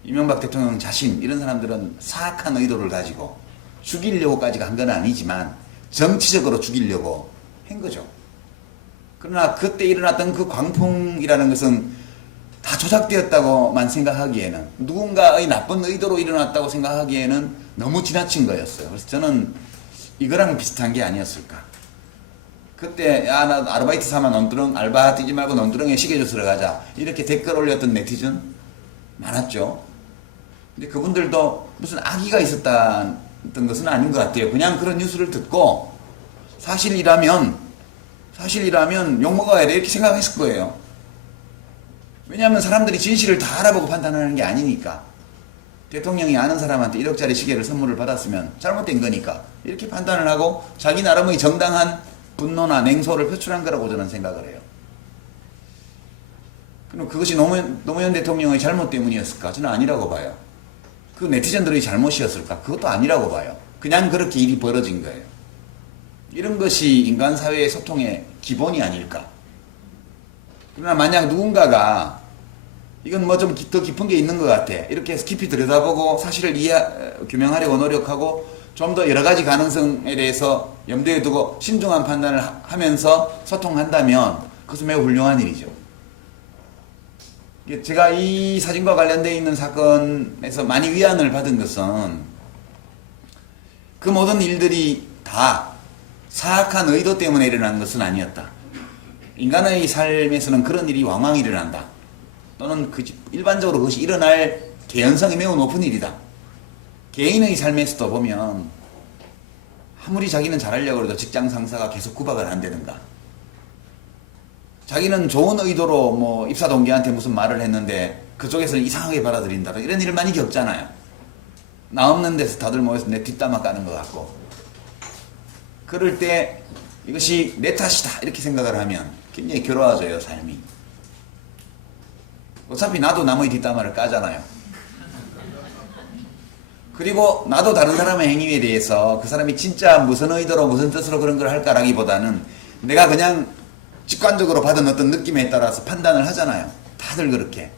이명박 대통령 자신 이런 사람들은 사악한 의도를 가지고 죽이려고까지 간 건 아니지만 정치적으로 죽이려고 한 거죠. 그러나 그때 일어났던 그 광풍이라는 것은 다 조작되었다고만 생각하기에는, 누군가의 나쁜 의도로 일어났다고 생각하기에는 너무 지나친 거였어요. 그래서 저는 이거랑 비슷한 게 아니었을까. 그때 야 나 아르바이트 삼아 알바 뛰지 말고 논두렁에 시계 주스러 가자 이렇게 댓글 올렸던 네티즌 많았죠. 근데 그분들도 무슨 악의가 있었던 것은 아닌 것 같아요. 그냥 그런 뉴스를 듣고 사실이라면 욕먹어야 돼 이렇게 생각했을 거예요. 왜냐하면 사람들이 진실을 다 알아보고 판단하는 게 아니니까. 대통령이 아는 사람한테 1억짜리 시계를 선물을 받았으면 잘못된 거니까 이렇게 판단을 하고 자기 나름의 정당한 분노나 냉소를 표출한 거라고 저는 생각을 해요. 그럼 그것이 노무현 대통령의 잘못 때문이었을까? 저는 아니라고 봐요. 그 네티즌들의 잘못이었을까? 그것도 아니라고 봐요. 그냥 그렇게 일이 벌어진 거예요. 이런 것이 인간 사회의 소통의 기본이 아닐까? 그러나 만약 누군가가 이건 뭐 좀 더 깊은 게 있는 것 같아 이렇게 해서 깊이 들여다보고 사실을 규명하려고 노력하고 좀 더 여러 가지 가능성에 대해서 염두에 두고 신중한 판단을 하면서 소통한다면 그것은 매우 훌륭한 일이죠. 제가 이 사진과 관련되어 있는 사건에서 많이 위안을 받은 것은 그 모든 일들이 다 사악한 의도 때문에 일어난 것은 아니었다. 인간의 삶에서는 그런 일이 왕왕 일어난다. 또는 일반적으로 그것이 일어날 개연성이 매우 높은 일이다. 개인의 삶에서도 보면 아무리 자기는 잘하려고 해도 직장 상사가 계속 구박을 한다든가, 자기는 좋은 의도로 뭐 입사 동기한테 무슨 말을 했는데 그쪽에서는 이상하게 받아들인다, 이런 일을 많이 겪잖아요. 나 없는 데서 다들 모여서 내 뒷담화 까는 것 같고, 그럴 때 이것이 내 탓이다 이렇게 생각을 하면 굉장히 괴로워져요, 삶이. 어차피 나도 남의 뒷담화를 까잖아요. 그리고 나도 다른 사람의 행위에 대해서 그 사람이 진짜 무슨 의도로 무슨 뜻으로 그런 걸 할까라기보다는 내가 그냥 직관적으로 받은 어떤 느낌에 따라서 판단을 하잖아요. 다들 그렇게.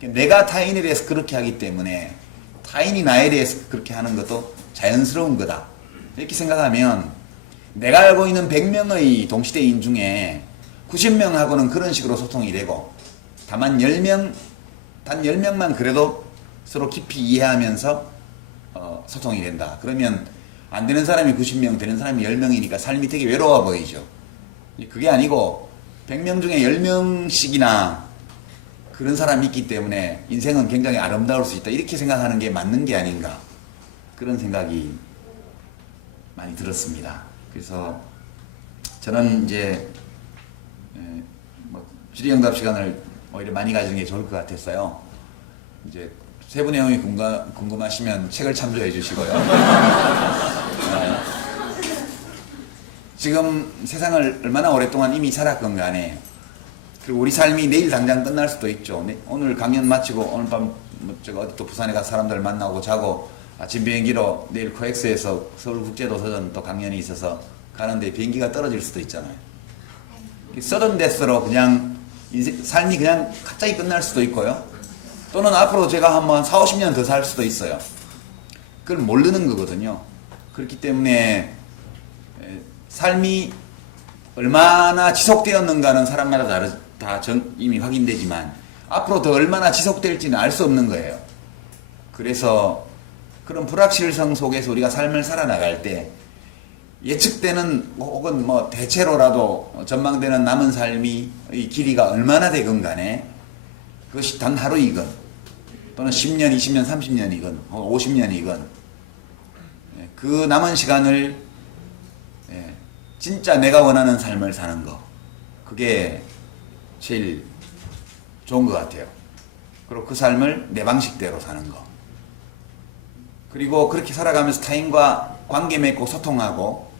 내가 타인에 대해서 그렇게 하기 때문에 타인이 나에 대해서 그렇게 하는 것도 자연스러운 거다, 이렇게 생각하면 내가 알고 있는 100명의 동시대인 중에 90명하고는 그런 식으로 소통이 되고, 다만 10명, 단 10명만 그래도 서로 깊이 이해하면서 소통이 된다. 그러면 안 되는 사람이 90명, 되는 사람이 10명이니까 삶이 되게 외로워 보이죠. 그게 아니고 100명 중에 10명씩이나 그런 사람이 있기 때문에 인생은 굉장히 아름다울 수 있다, 이렇게 생각하는 게 맞는 게 아닌가, 그런 생각이 많이 들었습니다. 그래서 저는 이제 질의응답 시간을 오히려 많이 가지는 게 좋을 것 같았어요. 이제 세부 내용이 궁금하시면 책을 참조해 주시고요. 지금 세상을 얼마나 오랫동안 이미 살았건 간에, 그리고 우리 삶이 내일 당장 끝날 수도 있죠. 오늘 강연 마치고 오늘 밤 어디 또 부산에 가서 사람들 만나고 자고, 아침 비행기로 내일 코엑스에서 서울국제도서전 또 강연이 있어서 가는데 비행기가 떨어질 수도 있잖아요. 서든 데스로 그냥 삶이 그냥 갑자기 끝날 수도 있고요. 또는 앞으로 제가 한번 4, 50년 더 살 수도 있어요. 그걸 모르는 거거든요. 그렇기 때문에 삶이 얼마나 지속되었는가는 사람마다 이미 확인되지만 앞으로 더 얼마나 지속될지는 알 수 없는 거예요. 그래서 그런 불확실성 속에서 우리가 삶을 살아나갈 때 예측되는 혹은 뭐 대체로라도 전망되는 남은 삶의 길이가 얼마나 되건 간에 그것이 단 하루이건 또는 10년, 20년, 30년이건 50년이건 그 남은 시간을 진짜 내가 원하는 삶을 사는 거, 그게 제일 좋은 것 같아요. 그리고 그 삶을 내 방식대로 사는 거, 그리고 그렇게 살아가면서 타인과 관계 맺고 소통하고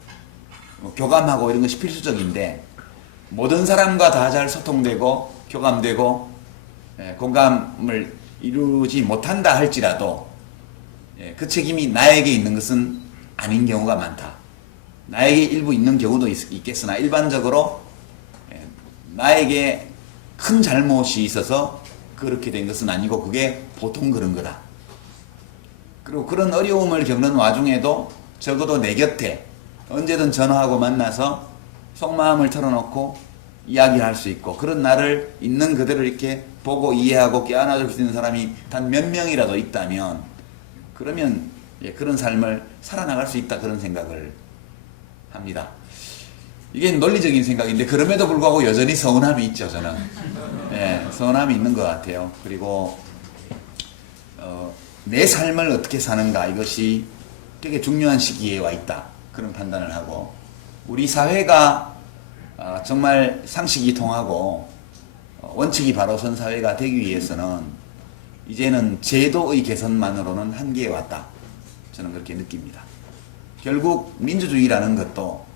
교감하고 이런 것이 필수적인데, 모든 사람과 다 잘 소통되고 교감되고 공감을 이루지 못한다 할지라도 그 책임이 나에게 있는 것은 아닌 경우가 많다. 나에게 일부 있는 경우도 있겠으나 일반적으로 나에게 큰 잘못이 있어서 그렇게 된 것은 아니고 그게 보통 그런 거다. 그리고 그런 어려움을 겪는 와중에도 적어도 내 곁에 언제든 전화하고 만나서 속마음을 털어놓고 이야기할 수 있고, 그런 나를 있는 그대로 이렇게 보고 이해하고 껴안아줄 수 있는 사람이 단 몇 명이라도 있다면, 그러면 그런 삶을 살아나갈 수 있다, 그런 생각을 합니다. 이게 논리적인 생각인데 그럼에도 불구하고 여전히 서운함이 있죠, 저는. 서운함이 있는 것 같아요. 그리고 내 삶을 어떻게 사는가, 이것이 되게 중요한 시기에 와 있다, 그런 판단을 하고, 우리 사회가 정말 상식이 통하고 원칙이 바로 선 사회가 되기 위해서는 이제는 제도의 개선만으로는 한계에 왔다, 저는 그렇게 느낍니다. 결국 민주주의라는 것도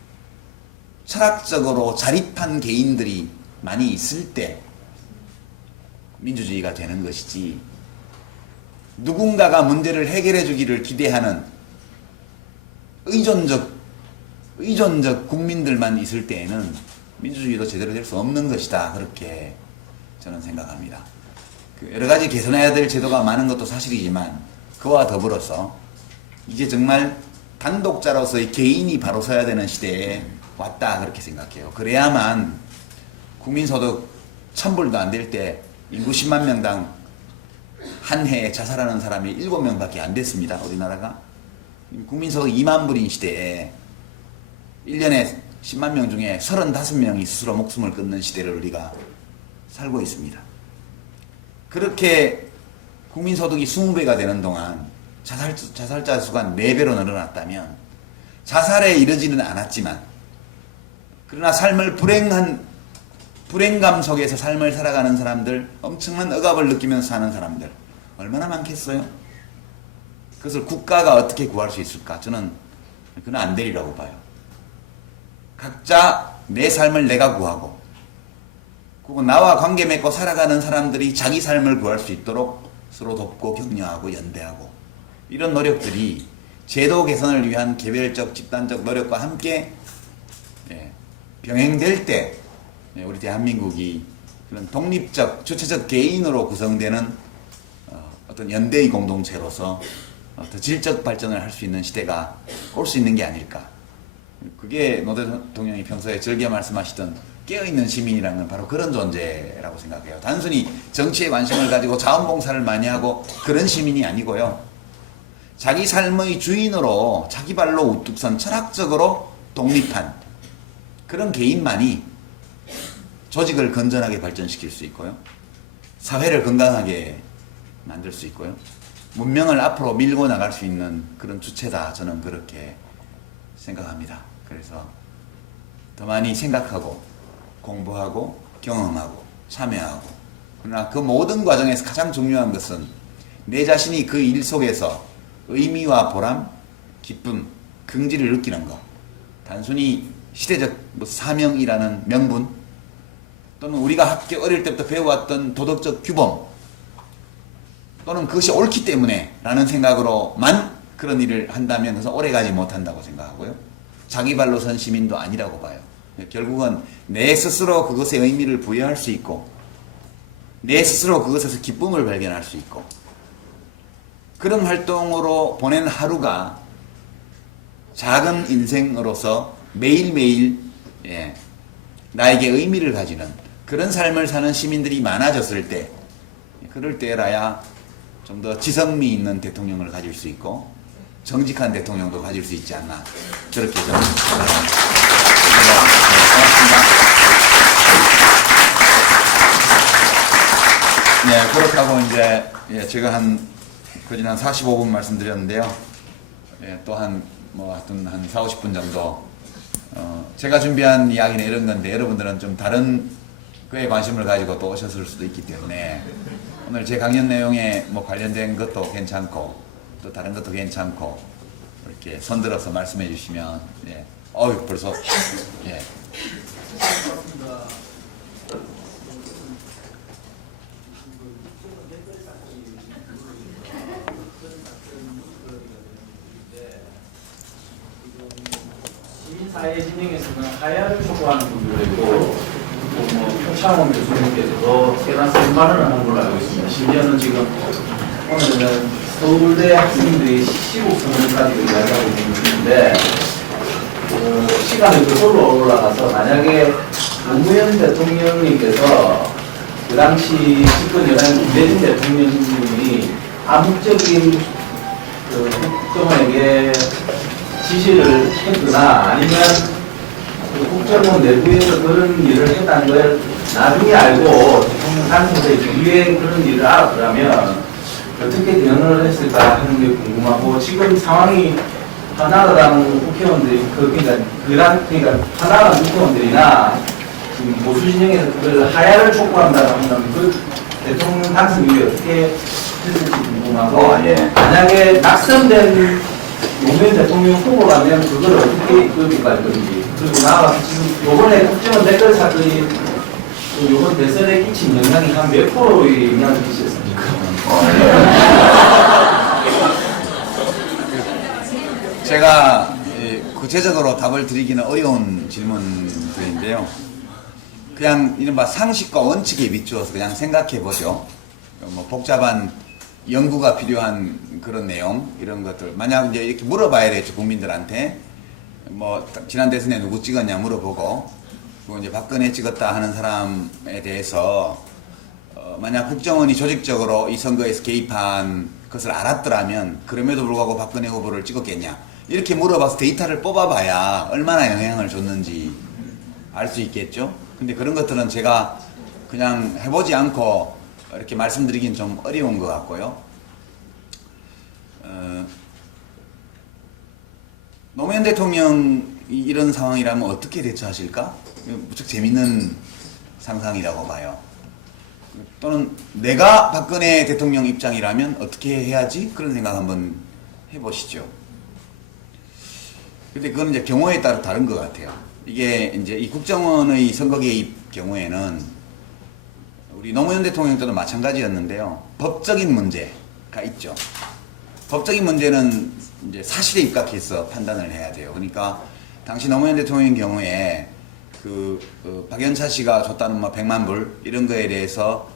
철학적으로 자립한 개인들이 많이 있을 때 민주주의가 되는 것이지, 누군가가 문제를 해결해 주기를 기대하는 의존적 국민들만 있을 때에는 민주주의도 제대로 될 수 없는 것이다, 그렇게 저는 생각합니다. 여러 가지 개선해야 될 제도가 많은 것도 사실이지만 그와 더불어서 이제 정말 단독자로서의 개인이 바로 서야 되는 시대에 왔다 그렇게 생각해요. 그래야만 국민소득 1000불도 안 될 때 인구 10만 명당 한 해에 자살하는 사람이 7명밖에 안 됐습니다. 우리나라가. 국민소득 2만 불인 시대에 1년에 10만 명 중에 35명이 스스로 목숨을 끊는 시대를 우리가 살고 있습니다. 그렇게 국민소득이 20배가 되는 동안 자살자 수가 4배로 늘어났다면 자살에 이르지는 않았지만 그러나 삶을 불행감 속에서 삶을 살아가는 사람들, 엄청난 억압을 느끼면서 사는 사람들 얼마나 많겠어요? 그것을 국가가 어떻게 구할 수 있을까? 저는 그건 안 되리라고 봐요. 각자 내 삶을 내가 구하고 그리고 나와 관계 맺고 살아가는 사람들이 자기 삶을 구할 수 있도록 서로 돕고 격려하고 연대하고 이런 노력들이 제도 개선을 위한 개별적 집단적 노력과 함께 병행될 때 우리 대한민국이 그런 독립적 주체적 개인으로 구성되는 어떤 연대의 공동체로서 더 질적 발전을 할 수 있는 시대가 올 수 있는 게 아닐까. 그게 노 대통령이 평소에 즐겨 말씀하시던 깨어있는 시민이라는 건 바로 그런 존재라고 생각해요. 단순히 정치에 관심을 가지고 자원봉사를 많이 하고 그런 시민이 아니고요. 자기 삶의 주인으로 자기 발로 우뚝 선 철학적으로 독립한 그런 개인만이 조직을 건전하게 발전시킬 수 있고요. 사회를 건강하게 만들 수 있고요. 문명을 앞으로 밀고 나갈 수 있는 그런 주체다. 저는 그렇게 생각합니다. 그래서 더 많이 생각하고 공부하고 경험하고 참여하고 그러나 그 모든 과정에서 가장 중요한 것은 내 자신이 그 일 속에서 의미와 보람, 기쁨, 긍지를 느끼는 것. 단순히 시대적 사명이라는 명분 또는 우리가 학교 어릴 때부터 배워왔던 도덕적 규범 또는 그것이 옳기 때문에 라는 생각으로만 그런 일을 한다면 그것은 오래가지 못한다고 생각하고요. 자기 발로 선 시민도 아니라고 봐요. 결국은 내 스스로 그것의 의미를 부여할 수 있고 내 스스로 그것에서 기쁨을 발견할 수 있고 그런 활동으로 보낸 하루가 작은 인생으로서 매일매일 나에게 의미를 가지는 그런 삶을 사는 시민들이 많아졌을 때 그럴 때라야 좀 더 지성미 있는 대통령을 가질 수 있고 정직한 대통령도 가질 수 있지 않나 저렇게 저는 생각합니다. 고맙습니다. 네, 그렇다고 이제 제가 거진 한 45분 말씀드렸는데요. 또 하여튼 한 4, 50분 정도 제가 준비한 이야기는 이런 건데 여러분들은 좀 다른 그에 관심을 가지고 또 오셨을 수도 있기 때문에 오늘 제 강연 내용에 관련된 것도 괜찮고 또 다른 것도 괜찮고 이렇게 손들어서 말씀해 주시면 벌써 사회 진영에서는 하야를 촉구하는 분들도 있고 표창원 교수님께서도 꽤나 센 발언을 한 걸로 알고 있습니다. 심지어는 지금 오늘은 서울대 학생들이 시국 선언까지 이야기하고 있는데 시간이 그걸로 올라가서 만약에 노무현 대통령님께서 그 당시 집권 여당 김대중 대통령님이 암묵적인 국정원에게 지시를 했거나 아니면 국정원 내부에서 그런 일을 했다는 걸 나중에 알고 대통령 당선자 이후에 그런 일을 알았더라면 어떻게 대응을 했을까 하는 게 궁금하고 지금 상황이 한나라당 국회의원들이 그러니까 한나라당 국회의원들이나 지금 보수 진영에서 그걸 하야를 촉구한다고 한다면 그 대통령 당선 이후에 어떻게 했을지 궁금하고 만약에 낙선된 노무현 대통령 후보라면 그걸 어떻게 이끌어갈 건지 그리고 나아가서 지금 요번에 국정원 댓글 사건이 요번 대선에 끼친 영향이 한 몇 프로의 영향을 끼쳤습니까? 제가 구체적으로 답을 드리기는 어려운 질문들인데요. 그냥 이른바 상식과 원칙에 비추어서 그냥 생각해 보죠. 복잡한 연구가 필요한 그런 내용 이런 것들 만약 이제 이렇게 물어봐야 되죠 국민들한테 뭐 지난 대선에 누구 찍었냐 물어보고 그리고 이제 박근혜 찍었다 하는 사람에 대해서 만약 국정원이 조직적으로 이 선거에서 개입한 것을 알았더라면 그럼에도 불구하고 박근혜 후보를 찍었겠냐 이렇게 물어봐서 데이터를 뽑아봐야 얼마나 영향을 줬는지 알 수 있겠죠. 근데 그런 것들은 제가 그냥 해보지 않고 이렇게 말씀드리긴 좀 어려운 것 같고요. 노무현 대통령이 이런 상황이라면 어떻게 대처하실까? 무척 재밌는 상상이라고 봐요. 또는 내가 박근혜 대통령 입장이라면 어떻게 해야지? 그런 생각 한번 해보시죠. 근데 그건 이제 경우에 따라 다른 것 같아요. 이게 이제 이 국정원의 선거 개입 경우에는 우리 노무현 대통령 때도 마찬가지였는데요. 법적인 문제가 있죠. 법적인 문제는 이제 사실에 입각해서 판단을 해야 돼요. 그러니까 당시 노무현 대통령의 경우에 박연차 씨가 줬다는 뭐 100만 불 이런 거에 대해서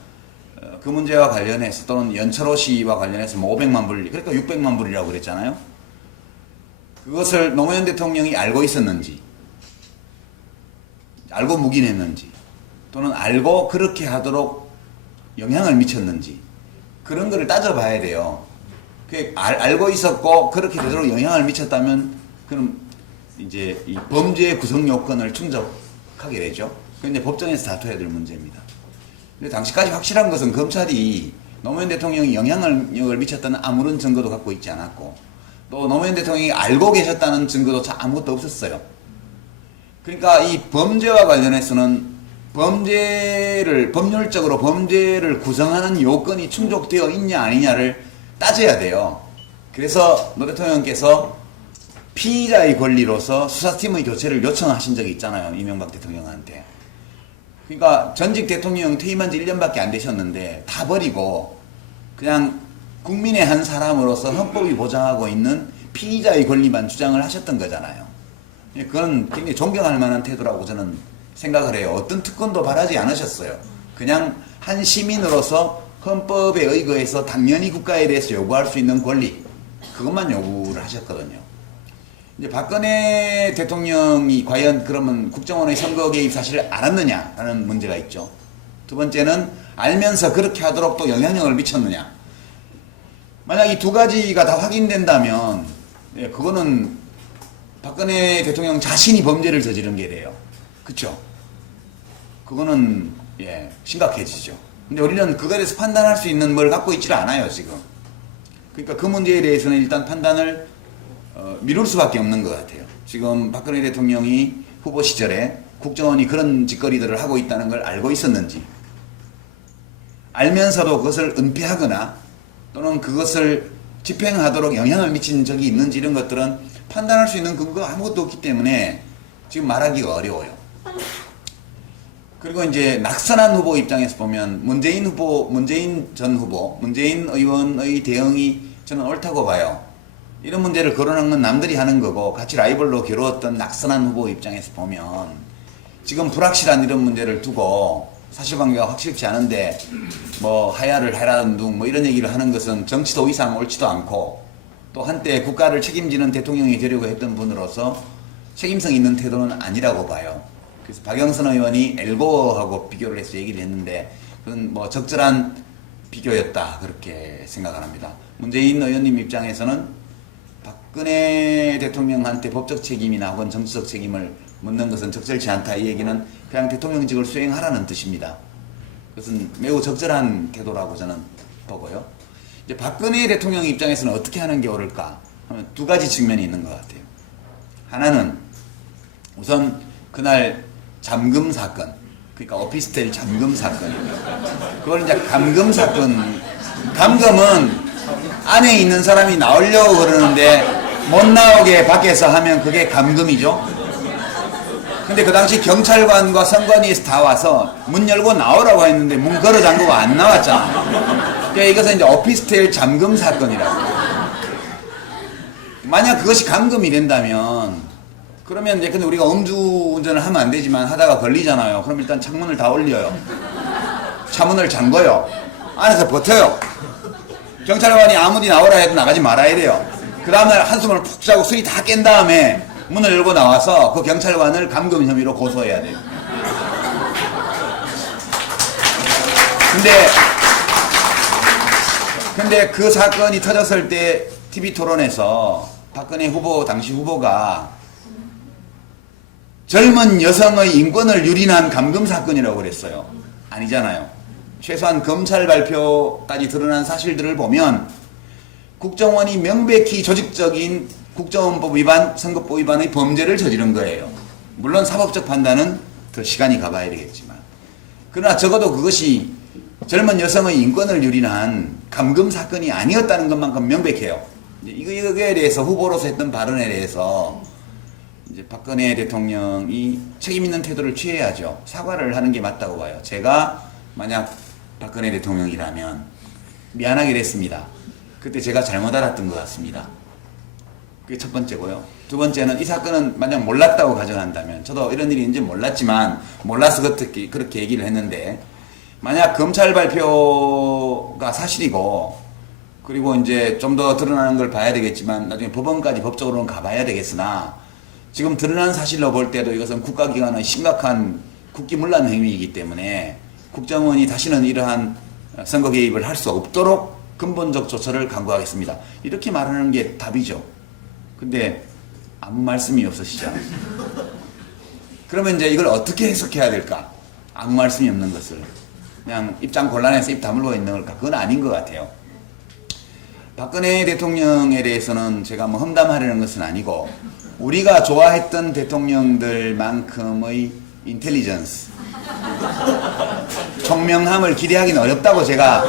그 문제와 관련해서 또는 연철호 씨와 관련해서 뭐 500만 불 그러니까 600만 불이라고 그랬잖아요. 그것을 노무현 대통령이 알고 있었는지 알고 묵인했는지 또는 알고 그렇게 하도록 영향을 미쳤는지 그런 거를 따져봐야 돼요. 알고 있었고 그렇게 되도록 영향을 미쳤다면 그럼 이제 이 범죄 구성 요건을 충족하게 되죠. 근데 법정에서 다퉈야 될 문제입니다. 근데 당시까지 확실한 것은 검찰이 노무현 대통령이 영향력을 미쳤다는 아무런 증거도 갖고 있지 않았고 또 노무현 대통령이 알고 계셨다는 증거도 아무것도 없었어요. 그러니까 이 범죄와 관련해서는 법률적으로 범죄를 구성하는 요건이 충족되어 있냐 아니냐를 따져야 돼요. 그래서 노 대통령께서 피의자의 권리로서 수사팀의 교체를 요청하신 적이 있잖아요. 이명박 대통령한테. 그러니까 전직 대통령 퇴임한 지 1년밖에 안 되셨는데 다 버리고 그냥 국민의 한 사람으로서 헌법이 보장하고 있는 피의자의 권리만 주장을 하셨던 거잖아요. 그건 굉장히 존경할 만한 태도라고 저는 생각을 해요. 어떤 특권도 바라지 않으셨어요. 그냥 한 시민으로서 헌법에 의거해서 당연히 국가에 대해서 요구할 수 있는 권리 그것만 요구를 하셨거든요. 이제 박근혜 대통령이 과연 그러면 국정원의 선거 개입 사실을 알았느냐라는 문제가 있죠. 두 번째는 알면서 그렇게 하도록 또 영향력을 미쳤느냐. 만약 이 두 가지가 다 확인된다면 그거는 박근혜 대통령 자신이 범죄를 저지른 게 돼요. 그쵸? 그거는 심각해지죠. 근데 우리는 그거에 대해서 판단할 수 있는 걸 갖고 있지를 않아요 지금. 그러니까 그 문제에 대해서는 일단 판단을 미룰 수밖에 없는 것 같아요. 지금 박근혜 대통령이 후보 시절에 국정원이 그런 짓거리들을 하고 있다는 걸 알고 있었는지 알면서도 그것을 은폐하거나 또는 그것을 집행하도록 영향을 미친 적이 있는지 이런 것들은 판단할 수 있는 근거가 아무것도 없기 때문에 지금 말하기가 어려워요. 그리고 이제 낙선한 후보 입장에서 보면 문재인 전 후보, 문재인 의원의 대응이 저는 옳다고 봐요. 이런 문제를 거론한 건 남들이 하는 거고 같이 라이벌로 겨루었던 낙선한 후보 입장에서 보면 지금 불확실한 이런 문제를 두고 사실관계가 확실치 않은데 뭐 하야를 해라는 둥 뭐 이런 얘기를 하는 것은 정치도 이상 옳지도 않고 또 한때 국가를 책임지는 대통령이 되려고 했던 분으로서 책임성 있는 태도는 아니라고 봐요. 그래서 박영선 의원이 엘고어하고 비교를 해서 얘기를 했는데 그건 뭐 적절한 비교였다 그렇게 생각을 합니다. 문재인 의원님 입장에서는 박근혜 대통령한테 법적 책임이나 혹은 정치적 책임을 묻는 것은 적절치 않다 이 얘기는 그냥 대통령직을 수행하라는 뜻입니다. 그것은 매우 적절한 태도라고 저는 보고요. 이제 박근혜 대통령 입장에서는 어떻게 하는 게 옳을까 하면 두 가지 측면이 있는 것 같아요. 하나는 우선 그날 잠금 사건, 그러니까 오피스텔 잠금 사건. 그걸 이제 감금 사건. 감금은 안에 있는 사람이 나오려고 그러는데 못 나오게 밖에서 하면 그게 감금이죠. 근데 그 당시 경찰관과 선관위에서 다 와서 문 열고 나오라고 했는데 문 걸어 잠그고 안 나왔잖아. 그러니까 이것은 이제 오피스텔 잠금 사건이라고. 만약 그것이 감금이 된다면 그러면 이제 근데 우리가 음주운전을 하면 안 되지만 하다가 걸리잖아요. 그럼 일단 창문을 다 올려요. 차문을 잠궈요. 안에서 버텨요. 경찰관이 아무리 나오라 해도 나가지 말아야 돼요. 그 다음날 한숨을 푹 자고 술이 다 깬 다음에 문을 열고 나와서 그 경찰관을 감금 혐의로 고소해야 돼요. 근데 그 사건이 터졌을 때 TV 토론에서 박근혜 후보, 당시 후보가 젊은 여성의 인권을 유린한 감금 사건이라고 그랬어요. 아니잖아요. 최소한 검찰 발표까지 드러난 사실들을 보면 국정원이 명백히 조직적인 국정원법 위반, 선거법 위반의 범죄를 저지른 거예요. 물론 사법적 판단은 더 시간이 가봐야 되겠지만. 그러나 적어도 그것이 젊은 여성의 인권을 유린한 감금 사건이 아니었다는 것만큼 명백해요. 이거에 대해서 후보로서 했던 발언에 대해서 이제 박근혜 대통령이 책임 있는 태도를 취해야죠. 사과를 하는 게 맞다고 봐요. 제가 만약 박근혜 대통령이라면 미안하게 됐습니다. 그때 제가 잘못 알았던 것 같습니다. 그게 첫 번째고요. 두 번째는 이 사건은 만약 몰랐다고 가정한다면, 저도 이런 일이 있는지 몰랐지만 몰라서 그렇게 얘기를 했는데, 만약 검찰 발표가 사실이고 그리고 이제 좀 더 드러나는 걸 봐야 되겠지만 나중에 법원까지 법적으로는 가봐야 되겠으나, 지금 드러난 사실로 볼 때도 이것은 국가기관의 심각한 국기문란 행위이기 때문에 국정원이 다시는 이러한 선거 개입을 할 수 없도록 근본적 조처를 강구하겠습니다. 이렇게 말하는 게 답이죠. 근데 아무 말씀이 없으시죠. 그러면 이제 이걸 어떻게 해석해야 될까? 아무 말씀이 없는 것을 그냥 입장 곤란해서 입 다물고 있는 걸까? 그건 아닌 것 같아요. 박근혜 대통령에 대해서는 제가 뭐 험담하려는 것은 아니고, 우리가 좋아했던 대통령들만큼의 인텔리전스, 총명함을 기대하기는 어렵다고 제가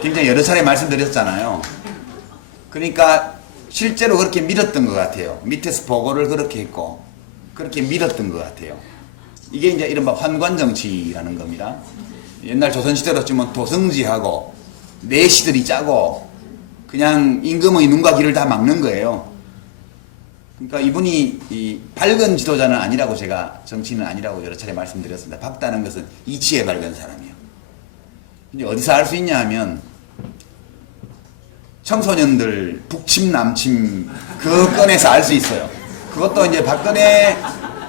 굉장히 여러 차례 말씀드렸잖아요. 그러니까 실제로 그렇게 믿었던 것 같아요. 밑에서 보고를 그렇게 했고 그렇게 믿었던 것 같아요. 이게 이제 이른바 환관정치라는 겁니다. 옛날 조선시대로 치면 도성지하고 내시들이 짜고 그냥 임금의 눈과 귀를 다 막는 거예요. 그러니까 이분이 이 밝은 지도자는 아니라고, 제가 정치인은 아니라고 여러 차례 말씀드렸습니다. 밝다는 것은 이치에 밝은 사람이에요. 이제 어디서 알 수 있냐 하면 청소년들 북침 남침 그 건에서 알 수 있어요. 그것도 이제 박근혜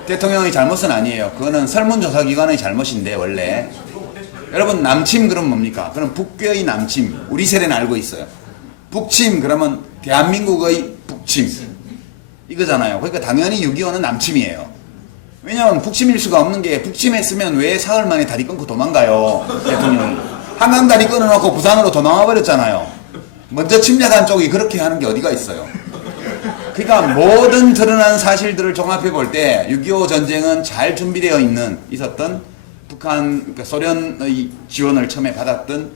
대통령의 잘못은 아니에요. 그거는 설문조사기관의 잘못인데, 원래 여러분 남침 그럼 뭡니까? 그럼 북괴의 남침, 우리 세대는 알고 있어요. 북침 그러면 대한민국의 북침 이거잖아요. 그러니까 당연히 6.25는 남침이에요. 왜냐하면 북침일 수가 없는 게, 북침했으면 왜 사흘 만에 다리 끊고 도망가요, 대통령이. 한강 다리 끊어놓고 부산으로 도망가 버렸잖아요. 먼저 침략한 쪽이 그렇게 하는 게 어디가 있어요. 그러니까 모든 드러난 사실들을 종합해 볼 때 6.25 전쟁은 잘 준비되어 있었던 북한, 그러니까 소련의 지원을 처음에 받았던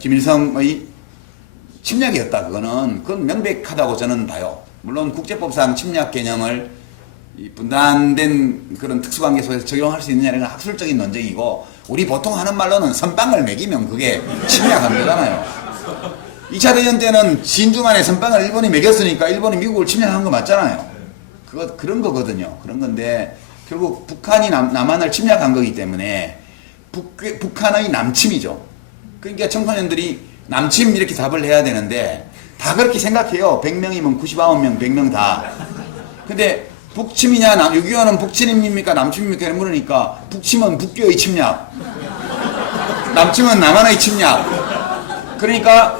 김일성의 침략이었다. 그건 명백하다고 저는 봐요. 물론 국제법상 침략 개념을 분단된 그런 특수관계 속에서 적용할 수 있느냐는 학술적인 논쟁이고, 우리 보통 하는 말로는 선빵을 매기면 그게 침략한 거잖아요. 2차 대전 때는 진주만에 선빵을 일본이 매겼으니까 일본이 미국을 침략한 거 맞잖아요. 그런 거거든요. 그런 건데 결국 북한이 남한을 침략한 거기 때문에 북한의 남침이죠. 그러니까 청소년들이 남침 이렇게 답을 해야 되는데 다 그렇게 생각해요. 100명이면 99명, 100명 다. 근데 북침이냐, 6.25는 북침입니까, 남침입니까? 물으니까 북침은 북교의 침략, 남침은 남한의 침략. 그러니까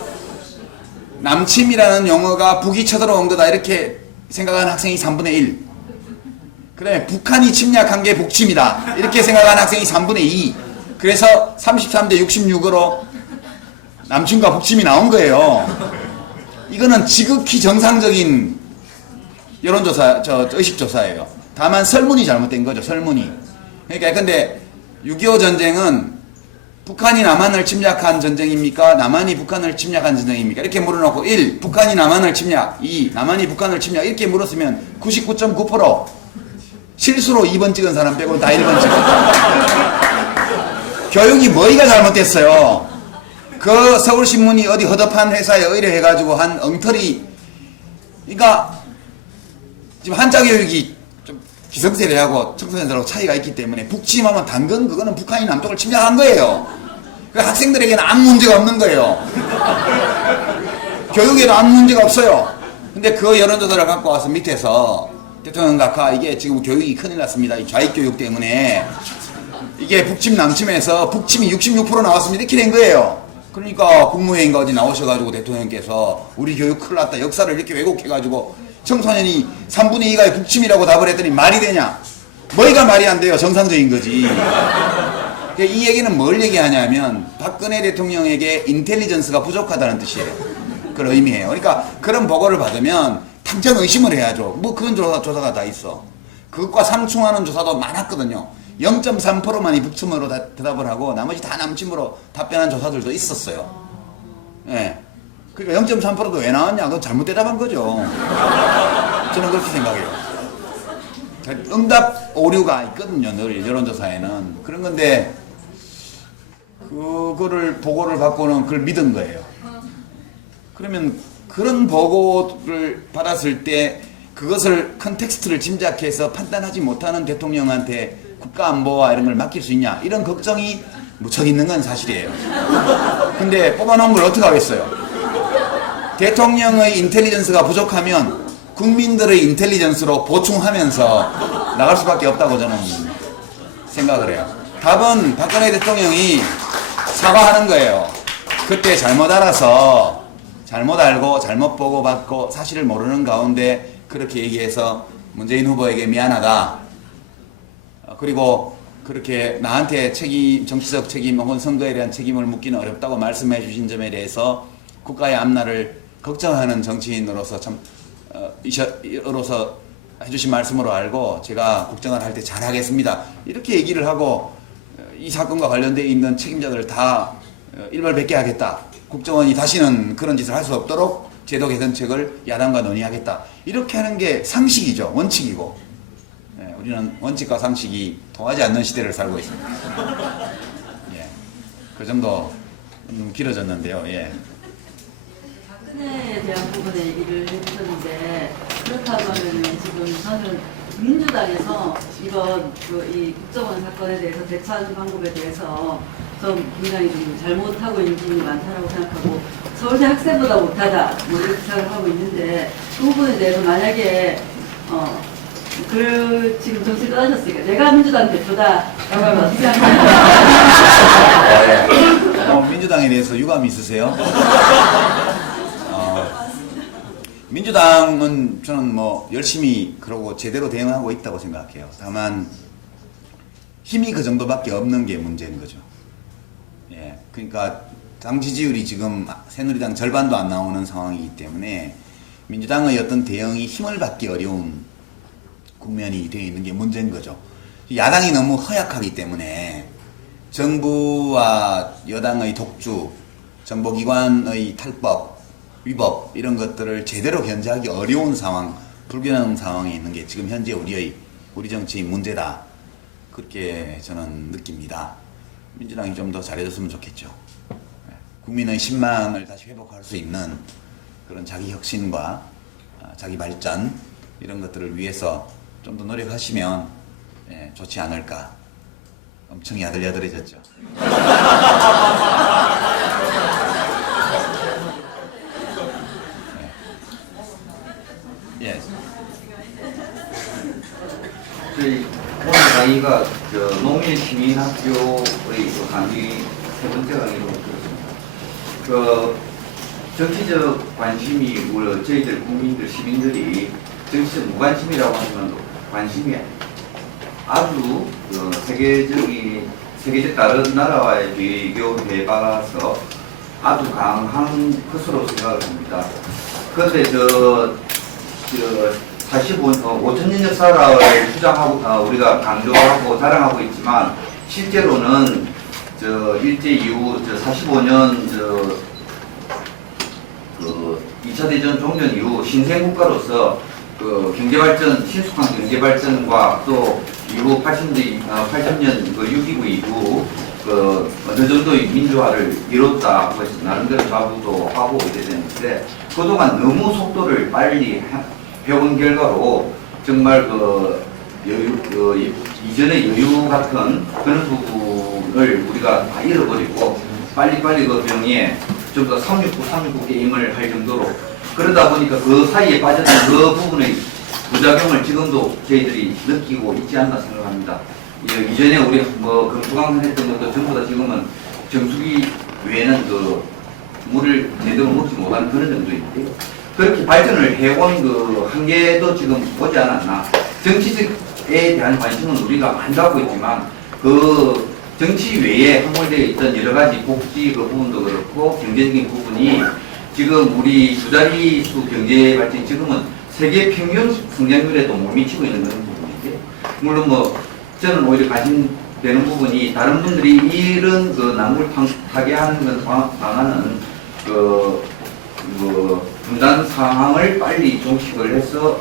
남침이라는 용어가 북이 쳐들어온 거다 이렇게 생각하는 학생이 3분의 1. 그 다음에 북한이 침략한 게 북침이다 이렇게 생각하는 학생이 3분의 2. 그래서 33대 66으로 남침과 북침이 나온 거예요. 이거는 지극히 정상적인 여론조사, 의식조사예요. 다만 설문이 잘못된 거죠, 설문이. 그러니까 근데 6.25 전쟁은 북한이 남한을 침략한 전쟁입니까? 남한이 북한을 침략한 전쟁입니까? 이렇게 물어놓고 1. 북한이 남한을 침략, 2. 남한이 북한을 침략 이렇게 물었으면 99.9% 실수로 2번 찍은 사람 빼고 다 1번 찍었다. 교육이 뭐가 잘못됐어요? 그 서울신문이 어디 허접한 회사에 의뢰해가지고 한 엉터리, 그러니까 지금 한자 교육이 좀 기성세대하고 청소년들하고 차이가 있기 때문에 북침하면 당근 그거는 북한이 남쪽을 침략한 거예요. 그 학생들에게는 아무 문제가 없는 거예요. 교육에도 아무 문제가 없어요. 근데 그 여론조사를 갖고 와서 밑에서 대통령 각하 이게 지금 교육이 큰일 났습니다. 이 좌익교육 때문에 이게 북침 남침해서 북침이 66% 나왔습니다. 이렇게 된 거예요. 그러니까 국무회의인가 어디 나오셔가지고 대통령께서 우리 교육 큰일 났다. 역사를 이렇게 왜곡해가지고 청소년이 3분의 2가 북침이라고 답을 했더니 말이 되냐? 뭐가 말이 안 돼요. 정상적인 거지. 이 얘기는 뭘 얘기하냐면 박근혜 대통령에게 인텔리전스가 부족하다는 뜻이에요. 그걸 의미해요. 그러니까 그런 보고를 받으면 당장 의심을 해야죠. 뭐 그런 조사가 다 있어. 그것과 상충하는 조사도 많았거든요. 0.3%만이 북침으로 대답을 하고 나머지 다 남침으로 답변한 조사들도 있었어요. 예. 그러니까 0.3%도 왜 나왔냐? 그건 잘못 대답한 거죠. 저는 그렇게 생각해요. 응답 오류가 있거든요. 늘 여론조사에는. 그런 건데 그거를 보고를 받고는 그걸 믿은 거예요. 그러면 그런 보고를 받았을 때 그것을 컨텍스트를 짐작해서 판단하지 못하는 대통령한테 국가안보와 이런 걸 맡길 수 있냐 이런 걱정이 무척 있는 건 사실이에요. 근데 뽑아놓은 걸 어떻게 하겠어요? 대통령의 인텔리전스가 부족하면 국민들의 인텔리전스로 보충하면서 나갈 수밖에 없다고 저는 생각을 해요. 답은 박근혜 대통령이 사과하는 거예요. 그때 잘못 알아서 잘못 알고 잘못 보고받고 사실을 모르는 가운데 그렇게 얘기해서 문재인 후보에게 미안하다. 그리고 그렇게 나한테 정치적 책임 혹은 선거에 대한 책임을 묻기는 어렵다고 말씀해 주신 점에 대해서 국가의 앞날을 걱정하는 정치인으로서 으로서 해주신 말씀으로 알고 제가 국정을 할 때 잘하겠습니다. 이렇게 얘기를 하고 이 사건과 관련되어 있는 책임자들을 다 일벌백계 하겠다. 국정원이 다시는 그런 짓을 할 수 없도록 제도 개선책을 야당과 논의하겠다. 이렇게 하는 게 상식이죠. 원칙이고. 우리는 원칙과 상식이 통하지 않는 시대를 살고 있습니다. 예. 그 정도 좀 길어졌는데요. 예. 박근혜에 대한 부분에 얘기를 해주셨는데 그렇다면 지금 저는 민주당에서 이번 이 국정원 사건에 대해서 대처하는 방법에 대해서 좀 굉장히 좀 잘못하고 있는 부분이 많다고 생각하고 서울대 학생보다 못하다 뭐 이렇게 생각을 하고 있는데 그 부분에 대해서 만약에 지금 정치 떠나셨으니까 내가 민주당 대표다라고 하면 어떻게 하나요? 민주당에 대해서 유감이 있으세요? 민주당은 저는 뭐 열심히 그러고 제대로 대응하고 있다고 생각해요. 다만 힘이 그 정도밖에 없는 게 문제인 거죠. 예, 그러니까 당 지지율이 지금 새누리당 절반도 안 나오는 상황이기 때문에 민주당의 어떤 대응이 힘을 받기 어려운 국면이 되어 있는 게 문제인 거죠. 야당이 너무 허약하기 때문에 정부와 여당의 독주, 정보기관의 탈법, 위법 이런 것들을 제대로 견제하기 어려운 상황, 불균형 상황에 있는 게 지금 현재 우리 정치의 문제다. 그렇게 저는 느낍니다. 민주당이 좀 더 잘해줬으면 좋겠죠. 국민의 신망을 다시 회복할 수 있는 그런 자기 혁신과 자기 발전 이런 것들을 위해서 좀 더 노력하시면 좋지 않을까. 엄청 야들야들해졌죠. 예. 저희 오늘 강의가 농민시민학교의 강의 세 번째 강의로 들었습니다. 정치적 관심이 저희들 국민들 시민들이 정치적 무관심이라고 하지만 관심이 아주 세계적 다른 나라와의 비교해 봐서 아주 강한 것으로 생각을 합니다. 그런데 5천년 역사를 주장하고 우리가 강조하고 자랑하고 있지만 실제로는 일제 이후 45년 2차 대전 종전 이후 신생국가로서 경제발전, 신속한 경제발전과 또 이후 80년 6.29 이후 어느 정도의 민주화를 이뤘다. 나름대로 자부도 하고 이래 되는데 그동안 너무 속도를 빨리 해온 결과로 정말 이전의 여유 같은 그런 부분을 우리가 다 잃어버리고 빨리빨리 그 병에 전부 다 369 게임을 할 정도로 그러다 보니까 그 사이에 빠졌던 그 부분의 부작용을 지금도 저희들이 느끼고 있지 않나 생각합니다. 이전에 우리 뭐 금수강산 했던 것도 전부 다 지금은 정수기 외에는 그 물을 제대로 먹지 못하는 그런 정도인데요. 그렇게 발전을 해온 그 한계도 지금 오지 않았나. 정치에 대한 관심은 우리가 많이 갖고 있지만 그 정치 외에 함몰되어 있던 여러 가지 복지 그 부분도 그렇고 경제적인 부분이 지금 우리 두 자릿수 경제 발전이 지금은 세계 평균 성장률에도 못 미치고 있는 그런 부분인데 물론 뭐 저는 오히려 관심되는 부분이 다른 분들이 이런 그 낭물 타개하는 그 방안은 그 분단 상황을 빨리 종식을 해서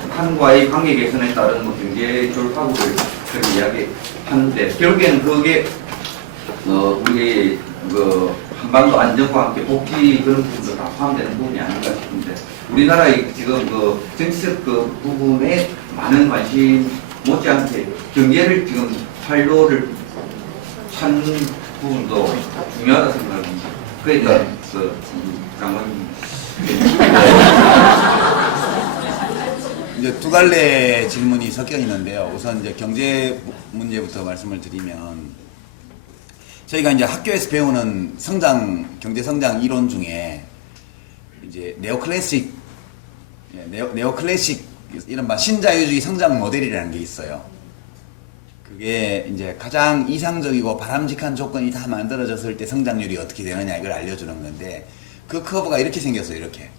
북한과의 관계 개선에 따른 뭐 경제 졸파구를 그렇게 이야기하는데 결국에는 그게 우리 그 한반도 안정과 함께 복지 그런 부분도 다 포함되는 부분이 아닌가 싶은데 우리나라의 지금 그 정치적 그 부분에 많은 관심 못지않게 경제를 지금 활로를 찾는 부분도 중요하다 생각합니다. 그러니까 네. 그 장관님 이제 두 갈래 질문이 섞여 있는데요. 우선 이제 경제 문제부터 말씀을 드리면 저희가 이제 학교에서 배우는 경제 성장 이론 중에 이제 네오클래식 이른바 신자유주의 성장 모델이라는 게 있어요. 그게 이제 가장 이상적이고 바람직한 조건이 다 만들어졌을 때 성장률이 어떻게 되느냐 이걸 알려주는 건데 그 커브가 이렇게 생겼어요. 이렇게.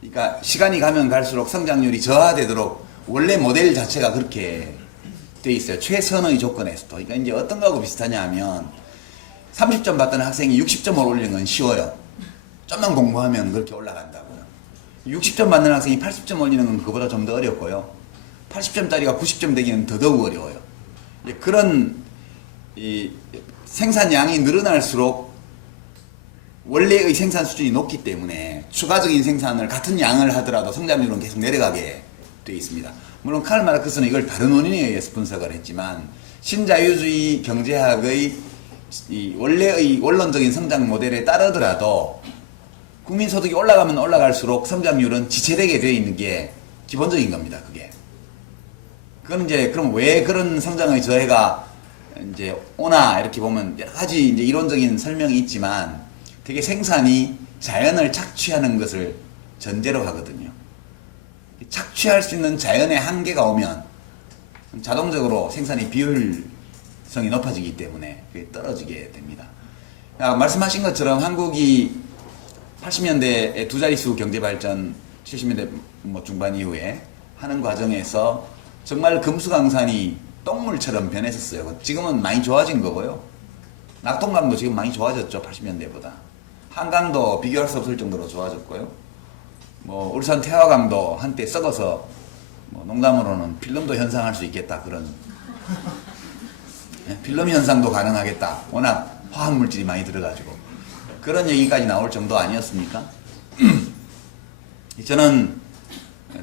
그러니까 시간이 가면 갈수록 성장률이 저하되도록 원래 모델 자체가 그렇게 돼 있어요. 최선의 조건에서도. 그러니까 이제 어떤 거하고 비슷하냐 하면 30점 받던 학생이 60점을 올리는 건 쉬워요. 좀만 공부하면 그렇게 올라간다고요. 60점 받는 학생이 80점 올리는 건 그거보다 좀 더 어렵고요. 80점짜리가 90점 되기는 더더욱 어려워요. 이제 그런 이 생산량이 늘어날수록 원래의 생산 수준이 높기 때문에 추가적인 생산을 같은 양을 하더라도 성장률은 계속 내려가게 되어 있습니다. 물론 칼 마르크스는 이걸 다른 원인에 의해서 분석을 했지만 신자유주의 경제학의 이 원래의 원론적인 성장 모델에 따르더라도 국민소득이 올라가면 올라갈수록 성장률은 지체되게 되어 있는 게 기본적인 겁니다. 그건 이제 그럼 왜 그런 성장의 저해가 이제 오나 이렇게 보면 여러 가지 이제 이론적인 설명이 있지만 되게 생산이 자연을 착취하는 것을 전제로 하거든요. 착취할 수 있는 자연의 한계가 오면 자동적으로 생산의 비효율성이 높아지기 때문에 그게 떨어지게 됩니다. 말씀하신 것처럼 한국이 80년대에 두 자릿수 경제 발전, 70년대 뭐 중반 이후에 하는 과정에서 정말 금수강산이 똥물처럼 변했었어요. 지금은 많이 좋아진 거고요. 낙동강도 지금 많이 좋아졌죠. 80년대보다. 한강도 비교할 수 없을 정도로 좋아졌고요. 뭐 울산 태화강도 한때 썩어서 뭐 농담으로는 필름도 현상할 수 있겠다 그런 필름 현상도 가능하겠다. 워낙 화학 물질이 많이 들어가지고 그런 얘기까지 나올 정도 아니었습니까? 저는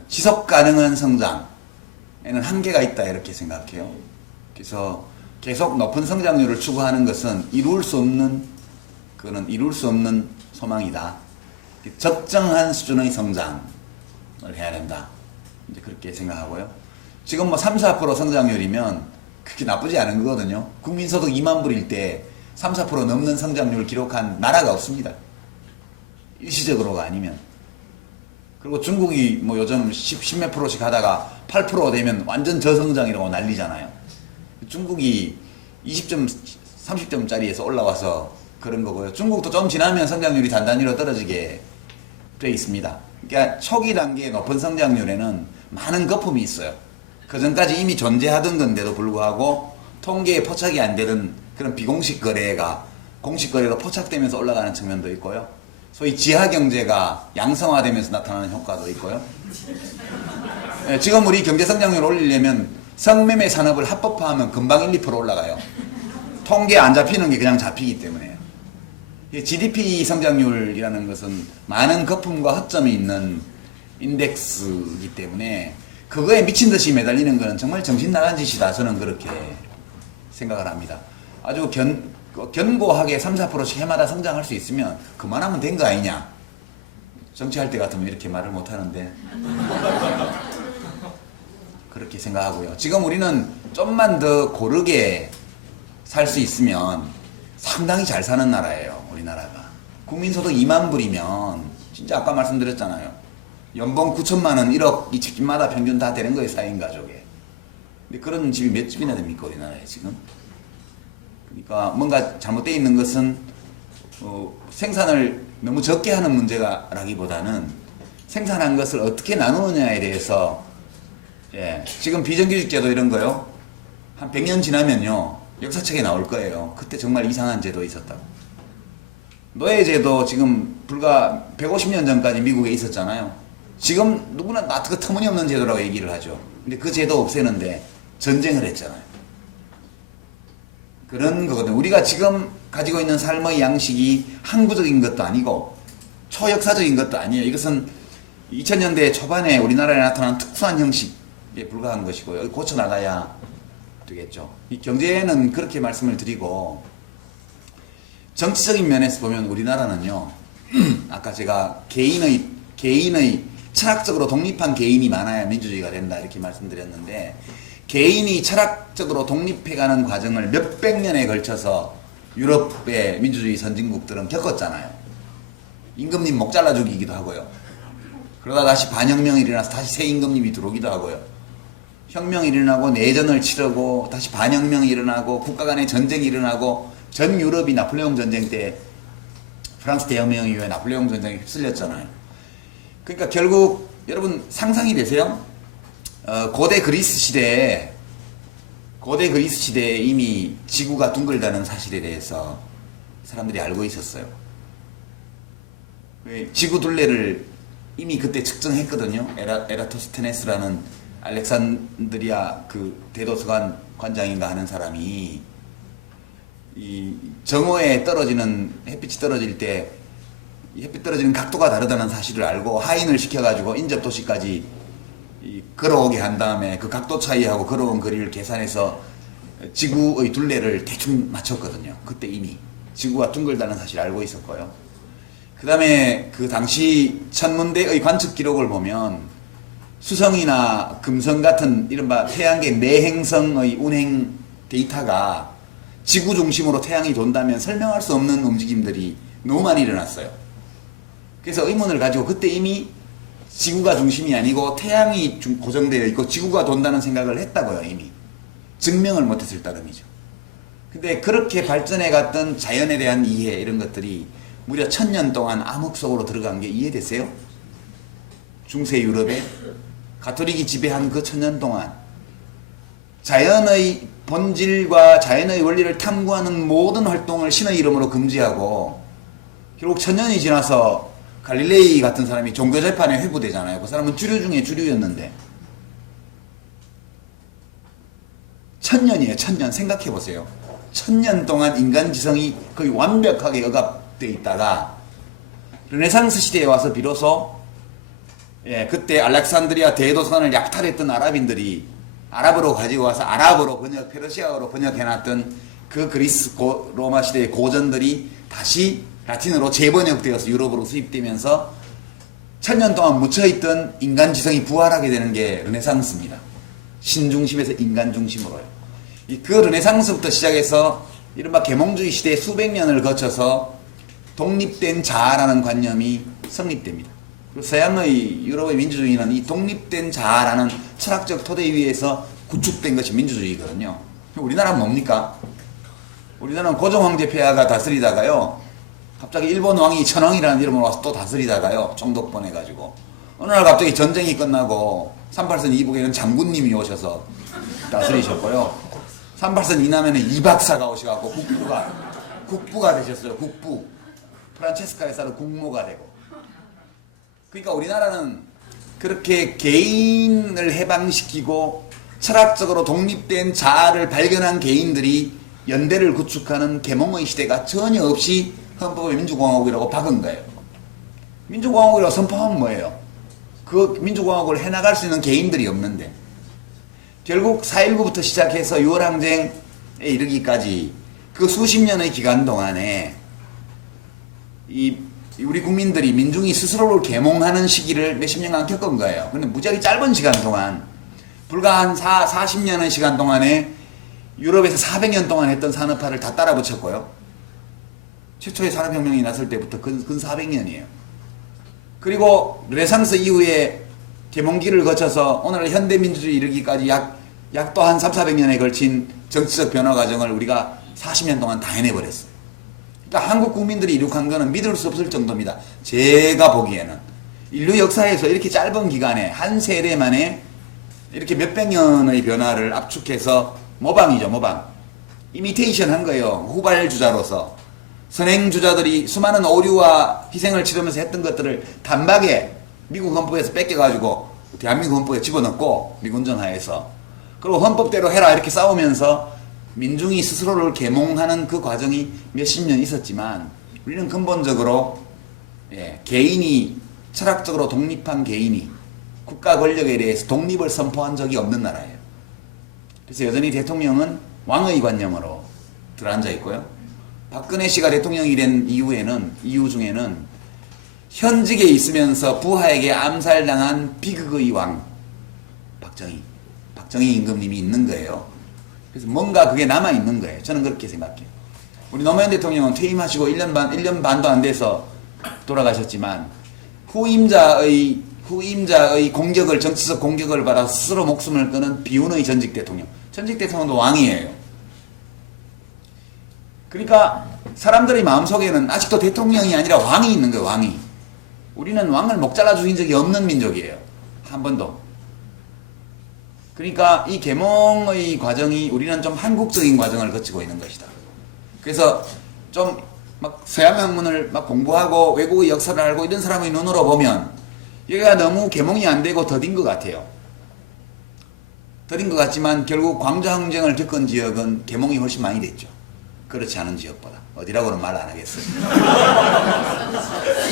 지속 가능한 성장에는 한계가 있다 이렇게 생각해요. 그래서 계속 높은 성장률을 추구하는 것은 이룰 수 없는 소망이다. 적정한 수준의 성장을 해야 된다. 이제 그렇게 생각하고요. 지금 뭐 3, 4% 성장률이면 그렇게 나쁘지 않은 거거든요. 국민소득 2만 불일 때 3, 4% 넘는 성장률을 기록한 나라가 없습니다. 일시적으로가 아니면. 그리고 중국이 뭐 요즘 10몇 프로씩 하다가 8% 되면 완전 저성장이라고 난리잖아요. 중국이 20점, 30점짜리에서 올라와서 그런 거고요. 중국도 좀 지나면 성장률이 단단히로 떨어지게 돼 있습니다. 그러니까 초기 단계의 높은 성장률에는 많은 거품이 있어요. 그 전까지 이미 존재하던 건데도 불구하고 통계에 포착이 안 되는 그런 비공식 거래가 공식 거래로 포착되면서 올라가는 측면도 있고요. 소위 지하 경제가 양성화되면서 나타나는 효과도 있고요. 지금 우리 경제 성장률을 올리려면 성매매 산업을 합법화하면 금방 1, 2% 올라가요. 통계에 안 잡히는 게 그냥 잡히기 때문에. GDP 성장률이라는 것은 많은 거품과 허점이 있는 인덱스이기 때문에 그거에 미친 듯이 매달리는 것은 정말 정신 나간 짓이다. 저는 그렇게 생각을 합니다. 아주 견고하게 3, 4%씩 해마다 성장할 수 있으면 그만하면 된 거 아니냐. 정치할 때 같으면 이렇게 말을 못 하는데 그렇게 생각하고요. 지금 우리는 좀만 더 고르게 살 수 있으면 상당히 잘 사는 나라예요. 우리나라가. 국민소득 2만 불이면 진짜 아까 말씀드렸잖아요. 연봉 9천만 원, 1억 이 집집마다 평균 다 되는 거예요. 4인 가족에. 근데 그런 집이 몇 집이나 됩니까? 우리나라에 지금. 그러니까 뭔가 잘못되어 있는 것은 생산을 너무 적게 하는 문제라기보다는 생산한 것을 어떻게 나누느냐에 대해서 지금 비정규직제도 이런 거요. 한 100년 지나면요. 역사책에 나올 거예요. 그때 정말 이상한 제도 있었다고. 노예제도 지금 불과 150년 전까지 미국에 있었잖아요. 지금 누구나 그 터무니없는 제도라고 얘기를 하죠. 근데 그 제도 없애는데 전쟁을 했잖아요. 그런 거거든요. 우리가 지금 가지고 있는 삶의 양식이 항구적인 것도 아니고 초역사적인 것도 아니에요. 이것은 2000년대 초반에 우리나라에 나타난 특수한 형식에 불과한 것이고요. 고쳐나가야 되겠죠. 이 경제는 그렇게 말씀을 드리고 정치적인 면에서 보면 우리나라는요. 아까 제가 개인의 철학적으로 독립한 개인이 많아야 민주주의가 된다 이렇게 말씀드렸는데 개인이 철학적으로 독립해가는 과정을 몇백 년에 걸쳐서 유럽의 민주주의 선진국들은 겪었잖아요. 임금님 목 잘라 죽이기도 하고요. 그러다 다시 반혁명이 일어나서 다시 새 임금님이 들어오기도 하고요. 혁명이 일어나고 내전을 치르고 다시 반혁명이 일어나고 국가 간의 전쟁이 일어나고 전 유럽이 나폴레옹 전쟁 때 프랑스 대혁명 이후에 나폴레옹 전쟁에 휩쓸렸잖아요. 그러니까 결국 여러분 상상이 되세요? 고대 그리스 시대에 이미 지구가 둥글다는 사실에 대해서 사람들이 알고 있었어요. 지구 둘레를 이미 그때 측정했거든요. 에라토스테네스라는 알렉산드리아 그 대도서관 관장인가 하는 사람이 이 정오에 떨어지는 햇빛이 떨어질 때 햇빛 떨어지는 각도가 다르다는 사실을 알고 하인을 시켜가지고 인접 도시까지 걸어오게 한 다음에 그 각도 차이하고 걸어온 거리를 계산해서 지구의 둘레를 대충 맞췄거든요. 그때 이미 지구가 둥글다는 사실을 알고 있었고요. 그 다음에 그 당시 천문대의 관측 기록을 보면 수성이나 금성 같은 이른바 태양계 내행성의 운행 데이터가 지구 중심으로 태양이 돈다면 설명할 수 없는 움직임들이 너무 많이 일어났어요. 그래서 의문을 가지고 그때 이미 지구가 중심이 아니고 태양이 고정되어 있고 지구가 돈다는 생각을 했다고요. 이미 증명을 못했을 따름이죠. 근데 그렇게 발전해 갔던 자연에 대한 이해 이런 것들이 무려 1000년 동안 암흑 속으로 들어간 게 이해되세요? 중세 유럽에 가톨릭이 지배한 그 1000년 동안 자연의 본질과 자연의 원리를 탐구하는 모든 활동을 신의 이름으로 금지하고 결국 1000년이 지나서 갈릴레이 같은 사람이 종교재판에 회부되잖아요. 그 사람은 주류 중에 주류였는데 1000년이에요. 1000년 생각해보세요. 1000년 동안 인간 지성이 거의 완벽하게 억압되어 있다가 르네상스 시대에 와서 비로소 그때 알렉산드리아 대도서관을 약탈했던 아랍인들이 아랍어로 가지고 와서 아랍어로 페르시아어로 번역해놨던 그 그리스 로마 시대의 고전들이 다시 라틴어로 재번역되어서 유럽으로 수입되면서 1000년 동안 묻혀있던 인간 지성이 부활하게 되는 게 르네상스입니다. 신중심에서 인간 중심으로요. 그 르네상스부터 시작해서 이른바 계몽주의 시대의 수백 년을 거쳐서 독립된 자아라는 관념이 성립됩니다. 그리고 서양의 유럽의 민주주의는 이 독립된 자아라는 철학적 토대 위에서 구축된 것이 민주주의거든요. 우리나라는 뭡니까? 우리나라는 고종 황제 폐하가 다스리다가요. 갑자기 일본 왕이 천황이라는 이름으로 와서 또 다스리다가요. 총독 보내가지고 어느 날 갑자기 전쟁이 끝나고 38선 이북에는 장군님이 오셔서 다스리셨고요. 38선 이남에는 이박사가 오셔갖고 국부가 되셨어요. 국부. 프란체스카에서는 국모가 되고. 그러니까 우리나라는 그렇게 개인을 해방시키고 철학적으로 독립된 자아를 발견한 개인들이 연대를 구축하는 계몽의 시대가 전혀 없이 헌법의 민주공화국이라고 박은 거예요. 민주공화국이라고 선포하면 뭐예요? 그 민주공화국을 해나갈 수 있는 개인들이 결국 4.19부터 시작해서 6월 항쟁에 이르기까지 그 수십 년의 기간 동안에 우리 국민들이 민중이 스스로를 계몽하는 시기를 몇십 년간 겪은 거예요. 근데 무지하게 짧은 시간 동안, 불과 한 40년의 시간 동안에 유럽에서 400년 동안 했던 산업화를 다 따라 붙였고요. 최초의 산업혁명이 났을 때부터 근 400년이에요. 그리고 르네상스 이후에 계몽기를 거쳐서 오늘 현대민주주의 이르기까지 약 또 한 300~400년에 걸친 정치적 변화 과정을 우리가 40년 동안 다 해내버렸어요. 그러니까 한국 국민들이 이룩한 거는 믿을 수 없을 정도입니다. 제가 보기에는. 인류 역사에서 이렇게 짧은 기간에 한 세대 만에 이렇게 몇백 년의 변화를 압축해서 모방이죠, 모방. 이미테이션 한 거예요. 후발주자로서. 선행주자들이 수많은 오류와 희생을 치르면서 했던 것들을 단박에 미국 헌법에서 뺏겨가지고 대한민국 헌법에 집어넣고 미군정 하에서 그리고 헌법대로 해라 이렇게 싸우면서 민중이 스스로를 계몽하는 그 과정이 몇십 년 있었지만 우리는 근본적으로 개인이 철학적으로 독립한 개인이 국가 권력에 대해서 독립을 선포한 적이 없는 나라예요. 그래서 여전히 대통령은 왕의 관념으로 들어앉아 있고요. 박근혜 씨가 대통령이 된 이유 중에는 현직에 있으면서 부하에게 암살당한 비극의 왕 박정희 임금님이 있는 거예요. 그래서 뭔가 그게 남아있는 거예요. 저는 그렇게 생각해요. 우리 노무현 대통령은 퇴임하시고 1년 반도 안 돼서 돌아가셨지만 후임자의 공격을, 정치적 공격을 받아 스스로 목숨을 끊은 비운의 전직 대통령. 전직 대통령도 왕이에요. 그러니까 사람들의 마음속에는 아직도 대통령이 아니라 왕이 있는 거예요. 왕이. 우리는 왕을 목 잘라 주신 적이 없는 민족이에요. 한 번도. 그러니까 이 계몽의 과정이 우리는 좀 한국적인 과정을 거치고 있는 것이다. 그래서 좀 막 서양 학문을 막 공부하고 외국의 역사를 알고 이런 사람의 눈으로 보면 얘가 너무 계몽이 안 되고 더딘 것 같아요. 더딘 것 같지만 결국 광저항쟁을 겪은 지역은 계몽이 훨씬 많이 됐죠. 그렇지 않은 지역보다. 어디라고는 말 안 하겠어요.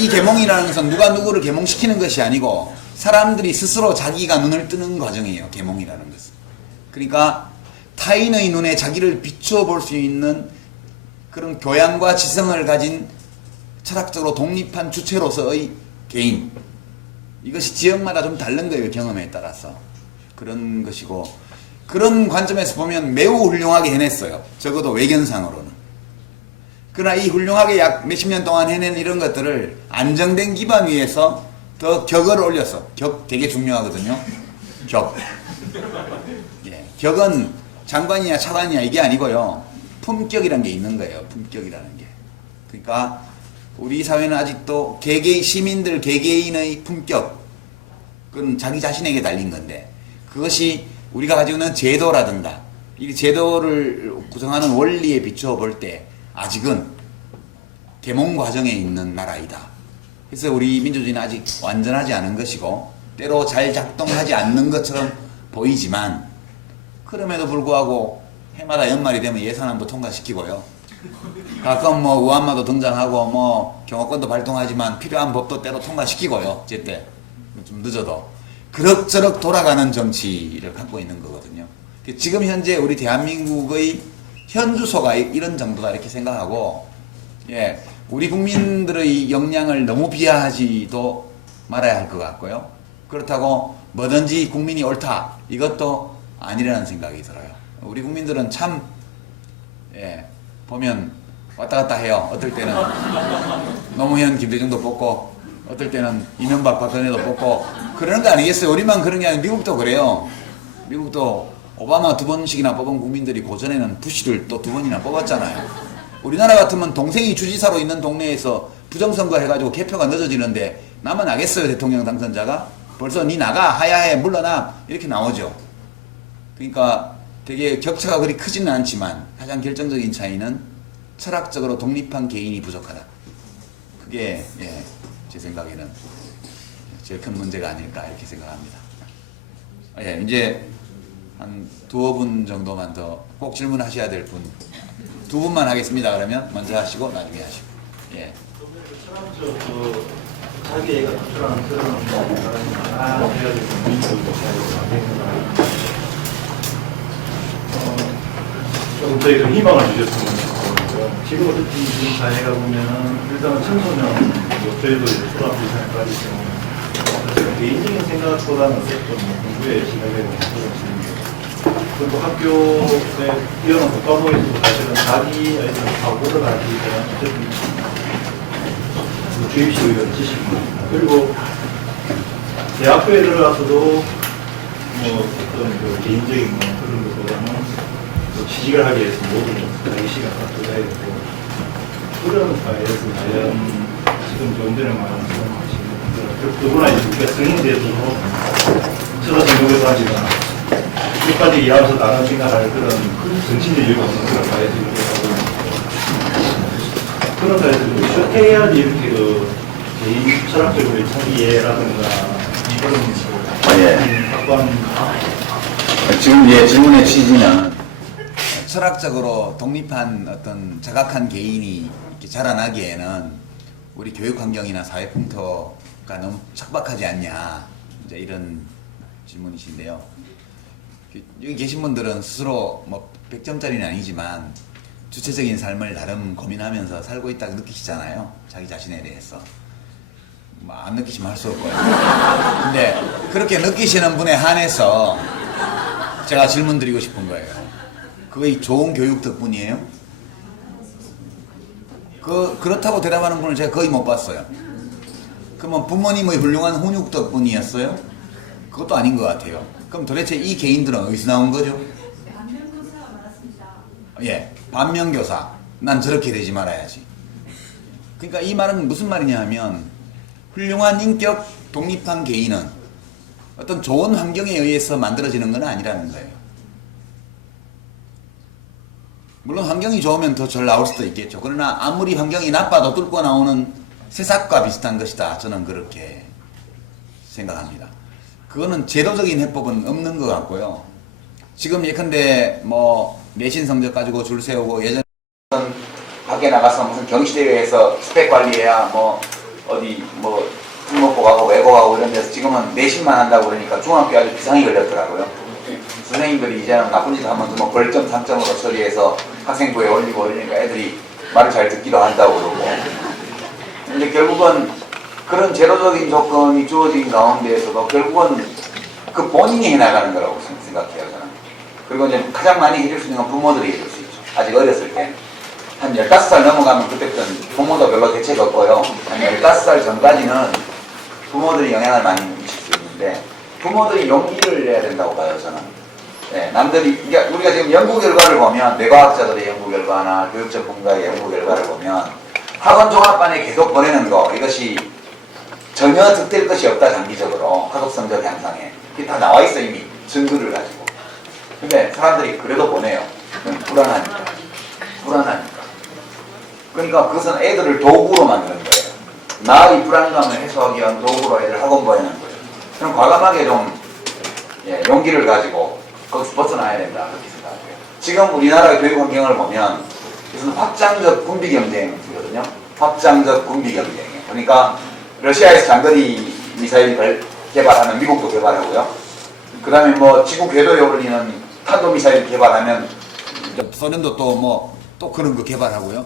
이 계몽이라는 것은 누가 누구를 계몽시키는 것이 아니고 사람들이 스스로 자기가 눈을 뜨는 과정이에요. 계몽이라는 것은. 그러니까 타인의 눈에 자기를 비추어 볼 수 있는 그런 교양과 지성을 가진 철학적으로 독립한 주체로서의 개인. 이것이 지역마다 좀 다른 거예요. 경험에 따라서. 그런 것이고 그런 관점에서 보면 매우 훌륭하게 해냈어요. 적어도 외견상으로는. 그러나 이 훌륭하게 약 몇십 년 동안 해낸 이런 것들을 안정된 기반 위에서 더 격을 올려서, 격 되게 중요하거든요. 격. 예, 격은 장관이냐 차관이냐 이게 아니고요. 품격이라는 게 있는 거예요. 품격이라는 게. 그러니까 우리 사회는 아직도 시민들 개개인의 품격, 그건 자기 자신에게 달린 건데 그것이 우리가 가지고 있는 제도라든가 이 제도를 구성하는 원리에 비추어 볼 때 아직은 계몽 과정에 있는 나라이다. 그래서 우리 민주주의는 아직 완전하지 않은 것이고 때로 잘 작동하지 않는 것처럼 보이지만 그럼에도 불구하고 해마다 연말이 되면 예산안도 통과시키고요. 가끔 뭐 우한마도 등장하고 뭐 경호권도 발동하지만 필요한 법도 때로 통과시키고요. 제때 좀 늦어도 그럭저럭 돌아가는 정치를 갖고 있는 거거든요. 지금 현재 우리 대한민국의 현주소가 이런 정도다 이렇게 생각하고 예, 우리 국민들의 역량을 너무 비하하지도 말아야 할 것 같고요. 그렇다고 뭐든지 국민이 옳다 이것도 아니라는 생각이 들어요. 우리 국민들은 참 예, 보면 왔다 갔다 해요. 어떨 때는 노무현 김대중도 뽑고 어떨 때는 이명박 박근혜도 뽑고 그러는 거 아니겠어요? 우리만 그런 게 아니고 미국도 그래요. 미국도 오바마 2번씩이나 뽑은 국민들이 고전에는 부시를 또 2번이나 뽑았잖아요. 우리나라 같으면 동생이 주지사로 있는 동네에서 부정선거 해가지고 개표가 늦어지는데 나만 나겠어요? 대통령 당선자가? 벌써 니 나가 하야해 물러나 이렇게 나오죠. 그러니까 되게 격차가 그리 크지는 않지만 가장 결정적인 차이는 철학적으로 독립한 개인이 부족하다. 그게 예, 제 생각에는 제일 큰 문제가 아닐까 이렇게 생각합니다. 예, 이제 한 두어 분 정도만 더 꼭 질문하셔야 될 분. 두 분만 하겠습니다. 그러면 먼저 하시고 나중에 하시고. 예. 자기애가 표출하는 그런 아, 조금 저희들 희망을 주셨으면 좋겠고 지금 어쨌든 지금 사회가 보면은 일단은 청소년, 저희도 이제 초등학교 이상까지 지금 개인적인 생각보다는 어쨌든 공부에 시작되고 그런 그리고 학교에 이런 국가부에서도 사실은 자기 아이들을 바꾸러 가기 위한 어쨌든 주입식 이런 지식입니다. 그리고 대학교에 들어가서도 뭐 어떤 그 개인적인 뭐 그런 것보다는 또 취직을 하기 위해서 모든 자기 시간 다 투자해야 되고 그런 사회에서 과연 지금 좀 전에 말한 그런 더구나 이제 우리가 성인 돼서도 처자 전공에서 하지만 끝까지 일하면서 나눠 생각할 그런 정신적 여유가 없는 그런 사회에서 이렇게 하고 그런 사회에서 어떻게 해야지 이렇게 그 개인 철학적으로 자기애라든가 그런 예. 확고한 지금 질문의 취지는 철학적으로 독립한 어떤 자각한 개인이 이렇게 자라나기에는 우리 교육 환경이나 사회 풍토가 너무 척박하지 않냐, 이제 이런 질문이신데요. 여기 계신 분들은 스스로 뭐 100점짜리는 아니지만 주체적인 삶을 나름 고민하면서 살고 있다고 느끼시잖아요. 자기 자신에 대해서. 뭐 안 느끼시면 할 수 없고요. 근데 그렇게 느끼시는 분에 한해서 제가 질문 드리고 싶은 거예요. 그게 좋은 교육 덕분이에요? 그렇다고 대답하는 분을 제가 거의 못 봤어요. 그러면 부모님의 훌륭한 훈육 덕분이었어요? 그것도 아닌 것 같아요. 그럼 도대체 이 개인들은 어디서 나온 거죠? 반면교사가 많았습니다. 예, 반면교사. 난 저렇게 되지 말아야지. 그러니까 이 말은 무슨 말이냐 하면 훌륭한 인격 독립한 개인은 어떤 좋은 환경에 의해서 만들어지는 건 아니라는 거예요. 물론 환경이 좋으면 더 잘 나올 수도 있겠죠. 그러나 아무리 환경이 나빠도 뚫고 나오는 새싹과 비슷한 것이다. 저는 그렇게 생각합니다. 그거는 제도적인 해법은 없는 것 같고요. 지금 예컨대 뭐 내신 성적 가지고 줄 세우고 예전에 밖에 나가서 무슨 경시대회에서 스펙 관리해야 뭐 어디 뭐 특목고 가고 외고 가고 이런 데서 지금은 내신만 한다고 그러니까 중학교 아주 비상이 걸렸더라고요. 선생님들이 이제는 나쁜 짓 하면 뭐 벌점 3점으로 처리해서 학생부에 올리고 그러니까 애들이 말을 잘 듣기도 한다고 그러고. 근데 결국은 그런 제도적인 조건이 주어진 가운데에서도 결국은 그 본인이 해나가는 거라고 생각해요, 저는. 그리고 이제 가장 많이 해줄 수 있는 건 부모들이 해줄 수 있죠. 아직 어렸을 때. 한 15살 넘어가면 그때부터는 부모도 별로 대책 없고요. 한 15살 전까지는 부모들이 영향을 많이 미칠 수 있는데 부모들이 용기를 내야 된다고 봐요, 저는. 네, 남들이, 그러니까 우리가 지금 연구 결과를 보면 뇌과학자들의 연구 결과나 교육 전문가의 연구 결과를 보면 학원 종합반에 계속 보내는 거, 이것이 전혀 득될 것이 없다, 장기적으로. 학업 성적 향상에. 그게 다 나와 있어, 이미. 증거를 가지고. 근데 사람들이 그래도 보내요. 불안하니까. 불안하니까. 그러니까 그것은 애들을 도구로 만드는 거예요. 나의 불안감을 해소하기 위한 도구로 애들 학원 보내는 거예요. 그럼 과감하게 좀 용기를 가지고 거기서 벗어나야 된다, 그렇게 생각해요. 지금 우리나라의 교육 환경을 보면 이것은 확장적 군비 경쟁이거든요. 확장적 군비 경쟁. 그러니까 러시아에서 장거리 미사일 개발하면 미국도 개발하고요. 그 다음에 뭐 지구 궤도에 올리는 탄도 미사일 개발하면 소련도 또 그런 거 개발하고요.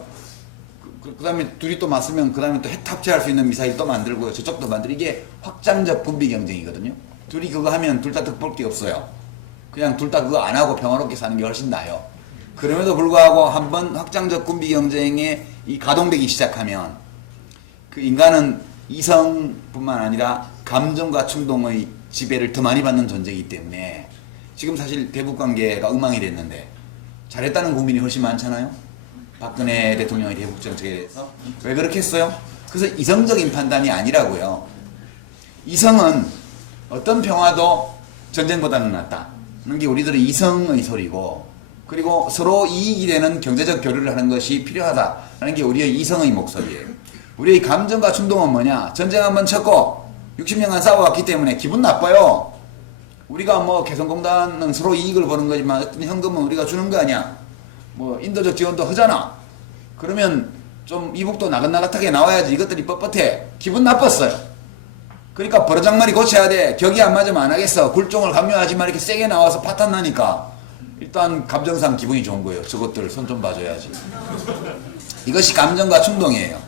그 다음에 둘이 또 맞으면 그 다음에 또 핵 탑재할 수 있는 미사일 또 만들고요. 저쪽도 만들고. 이게 확장적 군비 경쟁이거든요. 둘이 그거 하면 둘 다 득볼 게 없어요. 그냥 둘 다 그거 안 하고 평화롭게 사는 게 훨씬 나아요. 그럼에도 불구하고 한번 확장적 군비 경쟁에 이 가동되기 시작하면 그 인간은 이성뿐만 아니라 감정과 충동의 지배를 더 많이 받는 존재이기 때문에 지금 사실 대북 관계가 엉망이 됐는데 잘했다는 국민이 훨씬 많잖아요. 박근혜 대통령의 대북 정책에 대해서. 왜 그렇게 했어요? 그래서 이성적인 판단이 아니라고요. 이성은 어떤 평화도 전쟁보다는 낫다. 그런 게 우리들의 이성의 소리고, 그리고 서로 이익이 되는 경제적 교류를 하는 것이 필요하다라는 게 우리의 이성의 목소리예요. 우리의 감정과 충동은 뭐냐? 전쟁 한번 쳤고 60년간 싸워왔기 때문에 기분 나빠요. 우리가 뭐 개성공단은 서로 이익을 보는 거지만 어떤 현금은 우리가 주는 거 아니야. 뭐 인도적 지원도 하잖아. 그러면 좀 이북도 나긋나긋하게 나와야지. 이것들이 뻣뻣해. 기분 나빴어요. 그러니까 버르장머리 고쳐야 돼. 격이 안 맞으면 안 하겠어. 굴종을 강요하지만 이렇게 세게 나와서 파탄 나니까 일단 감정상 기분이 좋은 거예요. 저것들 손 좀 봐줘야지. 이것이 감정과 충동이에요.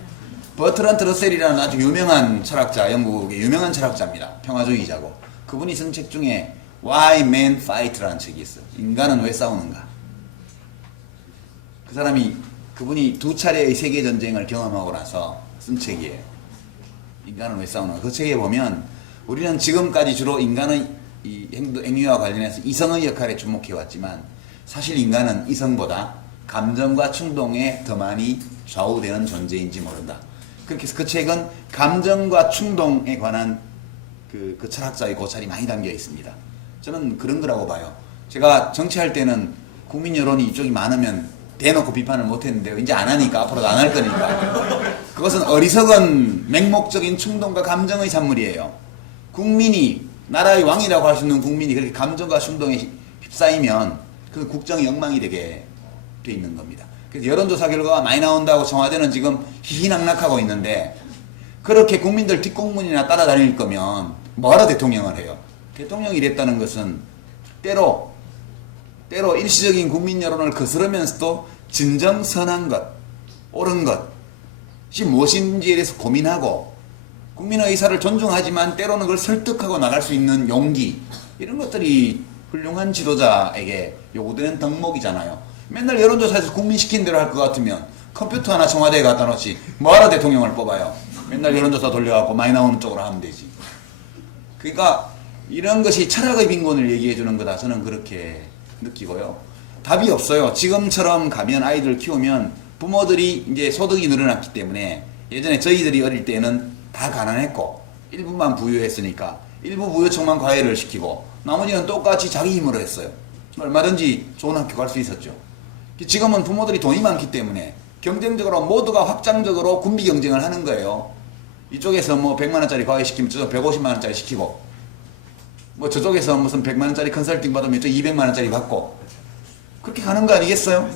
버트런트 러셀이라는 아주 유명한 철학자, 영국의 유명한 철학자입니다. 평화주의자고. 그분이 쓴 책 중에 Why Men Fight라는 책이 있어요. 인간은 왜 싸우는가. 그분이 2차례의 세계전쟁을 경험하고 나서 쓴 책이에요. 인간은 왜 싸우는가. 그 책에 보면 우리는 지금까지 주로 인간의 이 행위와 관련해서 이성의 역할에 주목해왔지만 사실 인간은 이성보다 감정과 충동에 더 많이 좌우되는 존재인지 모른다. 그렇게 해서 그 책은 감정과 충동에 관한 그 철학자의 고찰이 많이 담겨 있습니다. 저는 그런 거라고 봐요. 제가 정치할 때는 국민 여론이 이쪽이 많으면 대놓고 비판을 못했는데요. 이제 안 하니까 앞으로도 안 할 거니까. 그것은 어리석은 맹목적인 충동과 감정의 산물이에요. 국민이 나라의 왕이라고 할 수 있는 국민이 그렇게 감정과 충동에 휩싸이면 그 국정이 엉망이 되게 돼 있는 겁니다. 그래서 여론조사 결과가 많이 나온다고 청와대는 지금 희희낙낙하고 있는데 그렇게 국민들 뒷공문이나 따라다닐 거면 뭐하러 대통령을 해요? 대통령이 이랬다는 것은 때로 일시적인 국민 여론을 거스르면서도 진정 선한 것, 옳은 것이 무엇인지에 대해서 고민하고 국민의 의사를 존중하지만 때로는 그걸 설득하고 나갈 수 있는 용기, 이런 것들이 훌륭한 지도자에게 요구되는 덕목이잖아요. 맨날 여론조사에서 국민 시킨 대로 할 것 같으면 컴퓨터 하나 청와대에 갖다 놓지 뭐하러 대통령을 뽑아요. 맨날 여론조사 돌려갖고 많이 나오는 쪽으로 하면 되지. 그러니까 이런 것이 철학의 빈곤을 얘기해 주는 거다. 저는 그렇게 느끼고요. 답이 없어요. 지금처럼 가면 아이들 키우면 부모들이 이제 소득이 늘어났기 때문에 예전에 저희들이 어릴 때는 다 가난했고 일부만 부유했으니까 일부 부유층만 과외를 시키고 나머지는 똑같이 자기 힘으로 했어요. 얼마든지 좋은 학교 갈 수 있었죠. 지금은 부모들이 돈이 많기 때문에 경쟁적으로 모두가 확장적으로 군비 경쟁을 하는 거예요. 이쪽에서 뭐 100만 원짜리 과외 시키면 저쪽 150만 원짜리 시키고 뭐 저쪽에서 무슨 100만 원짜리 컨설팅 받으면 저 200만 원짜리 받고 그렇게 가는 거 아니겠어요?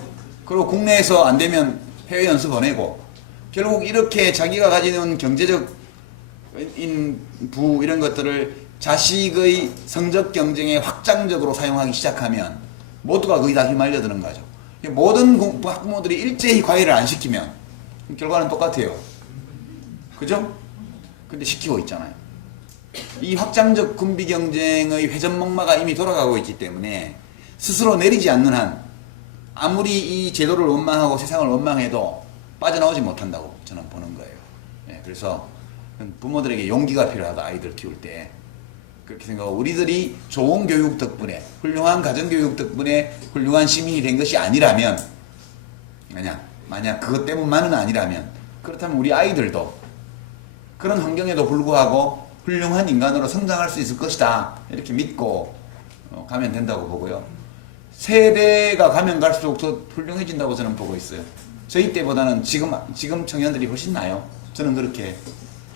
그리고 국내에서 안 되면 해외 연수 보내고 결국 이렇게 자기가 가지는 경제적 부 이런 것들을 자식의 성적 경쟁에 확장적으로 사용하기 시작하면 모두가 거의 다 휘말려드는 거죠. 모든 학부모들이 일제히 과외를 안 시키면 결과는 똑같아요. 그죠? 근데 시키고 있잖아요. 이 확장적 군비 경쟁의 회전목마가 이미 돌아가고 있기 때문에 스스로 내리지 않는 한 아무리 이 제도를 원망하고 세상을 원망해도 빠져나오지 못한다고 저는 보는 거예요. 예, 그래서 부모들에게 용기가 필요하다. 아이들 키울 때 그렇게 생각하고 우리들이 좋은 교육 덕분에 훌륭한 가정교육 덕분에 훌륭한 시민이 된 것이 아니라면 만약 그것 때문만은 아니라면 그렇다면 우리 아이들도 그런 환경에도 불구하고 훌륭한 인간으로 성장할 수 있을 것이다. 이렇게 믿고 가면 된다고 보고요. 세대가 가면 갈수록 더 훌륭해진다고 저는 보고 있어요. 저희 때보다는 지금 청년들이 훨씬 나아요. 저는 그렇게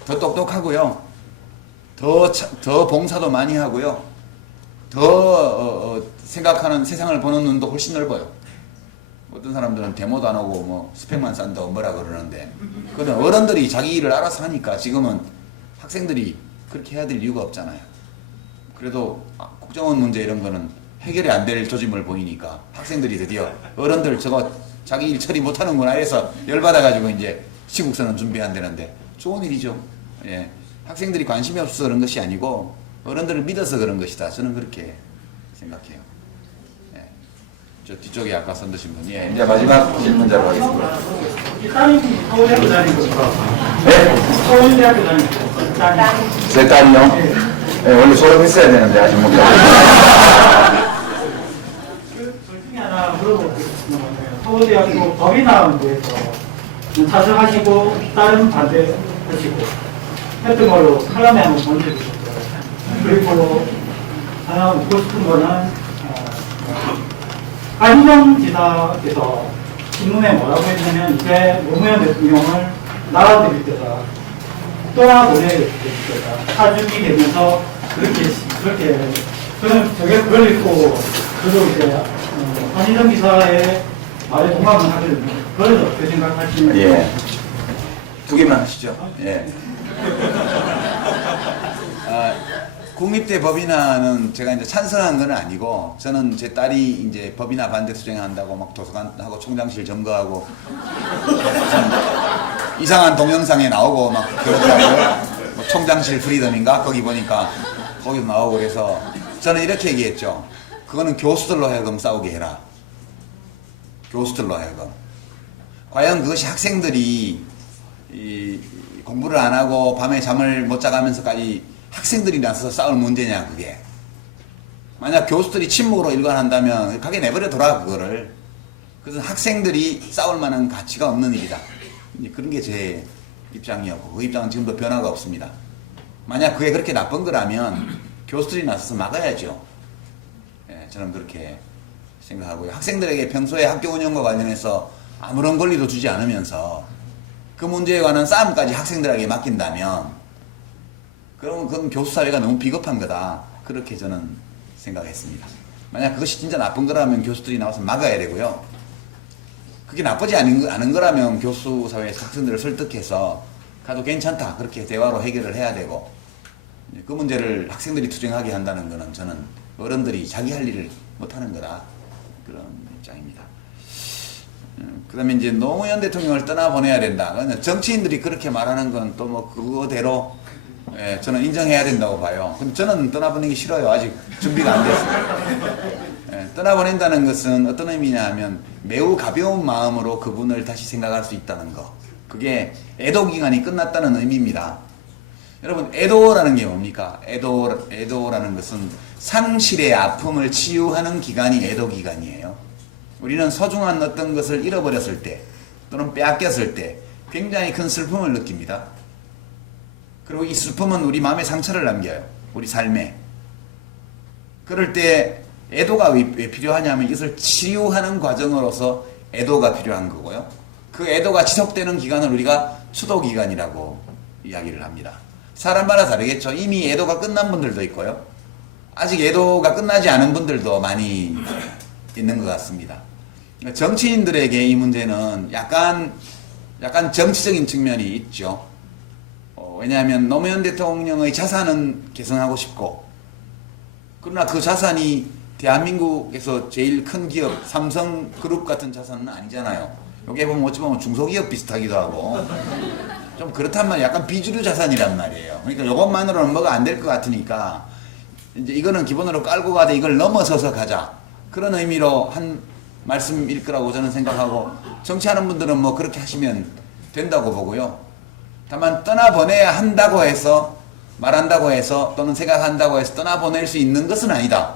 더 똑똑하고요. 더 봉사도 많이 하고요. 더 생각하는 세상을 보는 눈도 훨씬 넓어요. 어떤 사람들은 데모도 안 하고 뭐 스펙만 쌓는다고 뭐라 그러는데 그건 어른들이 자기 일을 알아서 하니까 지금은 학생들이 그렇게 해야 될 이유가 없잖아요. 그래도 국정원 문제 이런 거는 해결이 안 될 조짐을 보이니까 학생들이 드디어 어른들 저거 자기 일 처리 못하는구나 해서 열받아가지고 이제 시국선언 준비한다는데 좋은 일이죠. 예. 학생들이 관심이 없어서 그런 것이 아니고 어른들을 믿어서 그런 것이다. 저는 그렇게 생각해요. 예. 저 뒤쪽에 아까 손 드신 분. 예. 이제 마지막 질문자로 하겠습니다. 이 딸이 서울대학교 다니고 네? 서울대학교 다니고 딸이 제 딸이요? 예, 원래 졸업했어야 되는데 아직 못 둘 중에 하나 물어보고 싶은 서울대학교 법이 나온 데에서 찬성하시고 다른 반대하시고 했던 걸로 칼럼에 한번 본 적이 있었어요. 그리고 하나 묻고 싶은 거는 안희정 지사께서 신문에 뭐라고 했냐면 이제 노무현 대통령을 나라들일 때다 떠나보내야 되다 사중이 되면서 그렇게 저는 저게 그걸 읽고 저도 이제 안희정 지사의 말에 동감을 하거든요. 그걸 어떻게 생각하시는지. 예. 두 개만 하시죠. 예. 국립대 법인화는 제가 이제 찬성한 건 아니고, 저는 제 딸이 이제 법인화 반대 투쟁한다고 막 도서관하고 총장실 점거하고 무슨 이상한 동영상에 나오고 막 그러더라고요. 뭐 총장실 프리덤인가? 거기 보니까 거기도 나오고 그래서 저는 이렇게 얘기했죠. 그거는 교수들로 하여금 싸우게 해라. 교수들로 하여금. 과연 그것이 학생들이 이 공부를 안 하고 밤에 잠을 못 자가면서까지 학생들이 나서서 싸울 문제냐, 그게. 만약 교수들이 침묵으로 일관한다면 가게 내버려둬라, 그거를. 그래서 학생들이 싸울 만한 가치가 없는 일이다. 이제 그런 게 제 입장이었고, 그 입장은 지금도 변화가 없습니다. 만약 그게 그렇게 나쁜 거라면 교수들이 나서서 막아야죠. 예, 저는 그렇게 생각하고요. 학생들에게 평소에 학교 운영과 관련해서 아무런 권리도 주지 않으면서 그 문제에 관한 싸움까지 학생들에게 맡긴다면 그럼 그건 교수 사회가 너무 비겁한 거다. 그렇게 저는 생각했습니다. 만약 그것이 진짜 나쁜 거라면 교수들이 나와서 막아야 되고요. 그게 나쁘지 않은 거라면 교수 사회에서 학생들을 설득해서 가도 괜찮다. 그렇게 대화로 해결을 해야 되고, 그 문제를 학생들이 투쟁하게 한다는 거는 저는 어른들이 자기 할 일을 못하는 거다. 그런 입장입니다. 그 다음에 이제 노무현 대통령을 떠나보내야 된다. 정치인들이 그렇게 말하는 건 또 뭐 그거대로 저는 인정해야 된다고 봐요. 근데 저는 떠나보내기 싫어요. 아직 준비가 안 됐어요. 떠나보낸다는 것은 어떤 의미냐 하면 매우 가벼운 마음으로 그분을 다시 생각할 수 있다는 거. 그게 애도 기간이 끝났다는 의미입니다. 여러분, 애도라는 게 뭡니까? 애도라는 것은 상실의 아픔을 치유하는 기간이 애도 기간이에요. 우리는 소중한 어떤 것을 잃어버렸을 때 또는 빼앗겼을 때 굉장히 큰 슬픔을 느낍니다. 그리고 이 슬픔은 우리 마음에 상처를 남겨요. 우리 삶에. 그럴 때 애도가 왜 필요하냐면 이것을 치유하는 과정으로서 애도가 필요한 거고요. 그 애도가 지속되는 기간을 우리가 추도 기간이라고 이야기를 합니다. 사람마다 다르겠죠. 이미 애도가 끝난 분들도 있고요. 아직 애도가 끝나지 않은 분들도 많이 있는 것 같습니다. 정치인들에게 이 문제는 약간 정치적인 측면이 있죠. 왜냐하면 노무현 대통령의 자산은 개선하고 싶고, 그러나 그 자산이 대한민국에서 제일 큰 기업 삼성그룹 같은 자산은 아니잖아요. 여기 보면 어찌 보면 중소기업 비슷하기도 하고 좀 그렇단 말이에요. 약간 비주류 자산이란 말이에요. 그러니까 이것만으로는 뭐가 안 될 것 같으니까 이제 이거는 기본으로 깔고 가되 이걸 넘어서서 가자, 그런 의미로 한 말씀일 거라고 저는 생각하고, 정치하는 분들은 뭐 그렇게 하시면 된다고 보고요. 다만 떠나보내야 한다고 해서, 말한다고 해서 또는 생각한다고 해서 떠나보낼 수 있는 것은 아니다.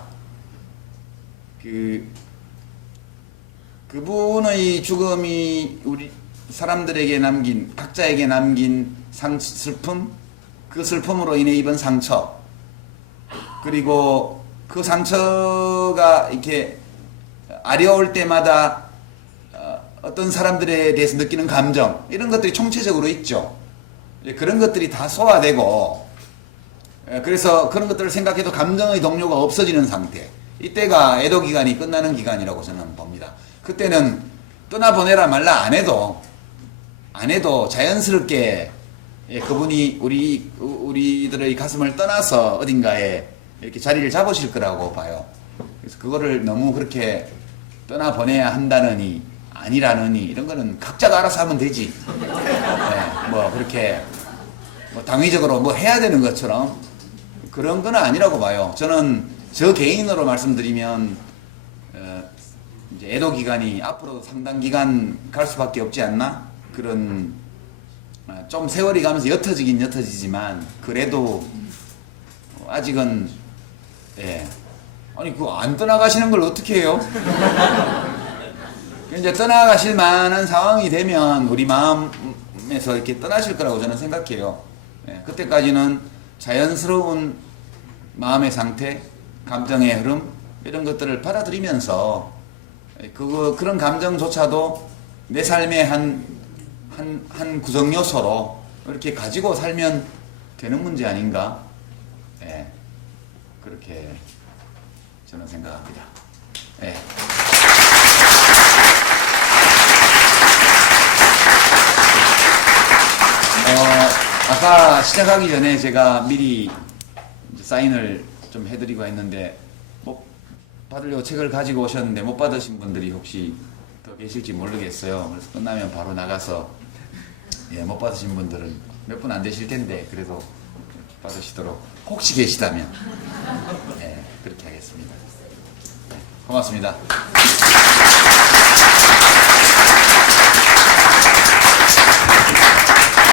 그분의 죽음이 우리 사람들에게 남긴, 각자에게 남긴 슬픔, 그 슬픔으로 인해 입은 상처, 그리고 그 상처가 이렇게 아려올 때마다 어떤 사람들에 대해서 느끼는 감정, 이런 것들이 총체적으로 있죠. 그런 것들이 다 소화되고, 그래서 그런 것들을 생각해도 감정의 동료가 없어지는 상태, 이때가 애도 기간이 끝나는 기간이라고 저는 봅니다. 그때는 떠나보내라 말라 안 해도 자연스럽게 그분이 우리들의 가슴을 떠나서 어딘가에 이렇게 자리를 잡으실 거라고 봐요. 그래서 그거를 너무 그렇게 떠나보내야 한다느니 아니라느니 이런 거는 각자가 알아서 하면 되지. 뭐 그렇게 뭐 당위적으로 뭐 해야 되는 것처럼 그런 건 아니라고 봐요. 저는 저 개인으로 말씀드리면 이제 애도 기간이 앞으로 상당 기간 갈 수밖에 없지 않나? 그런 좀 세월이 가면서 옅어지긴 옅어지지만 그래도 아직은 아니 그거 안 떠나가시는 걸 어떻게 해요? 이제 떠나가실 만한 상황이 되면 우리 마음에서 이렇게 떠나실 거라고 저는 생각해요. 그때까지는 자연스러운 마음의 상태, 감정의 흐름 이런 것들을 받아들이면서 그런 감정조차도 내 삶의 한 구성 요소로 이렇게 가지고 살면 되는 문제 아닌가? 그렇게 저는 생각합니다. 아까 시작하기 전에 제가 미리 사인을 좀 해드리고 했는데 못 받으려고 책을 가지고 오셨는데 못 받으신 분들이 혹시 더 계실지 모르겠어요. 그래서 끝나면 바로 나가서 못 받으신 분들은 몇 분 안 되실 텐데 그래도 받으시도록 혹시 계시다면 그렇게 하겠습니다. 고맙습니다.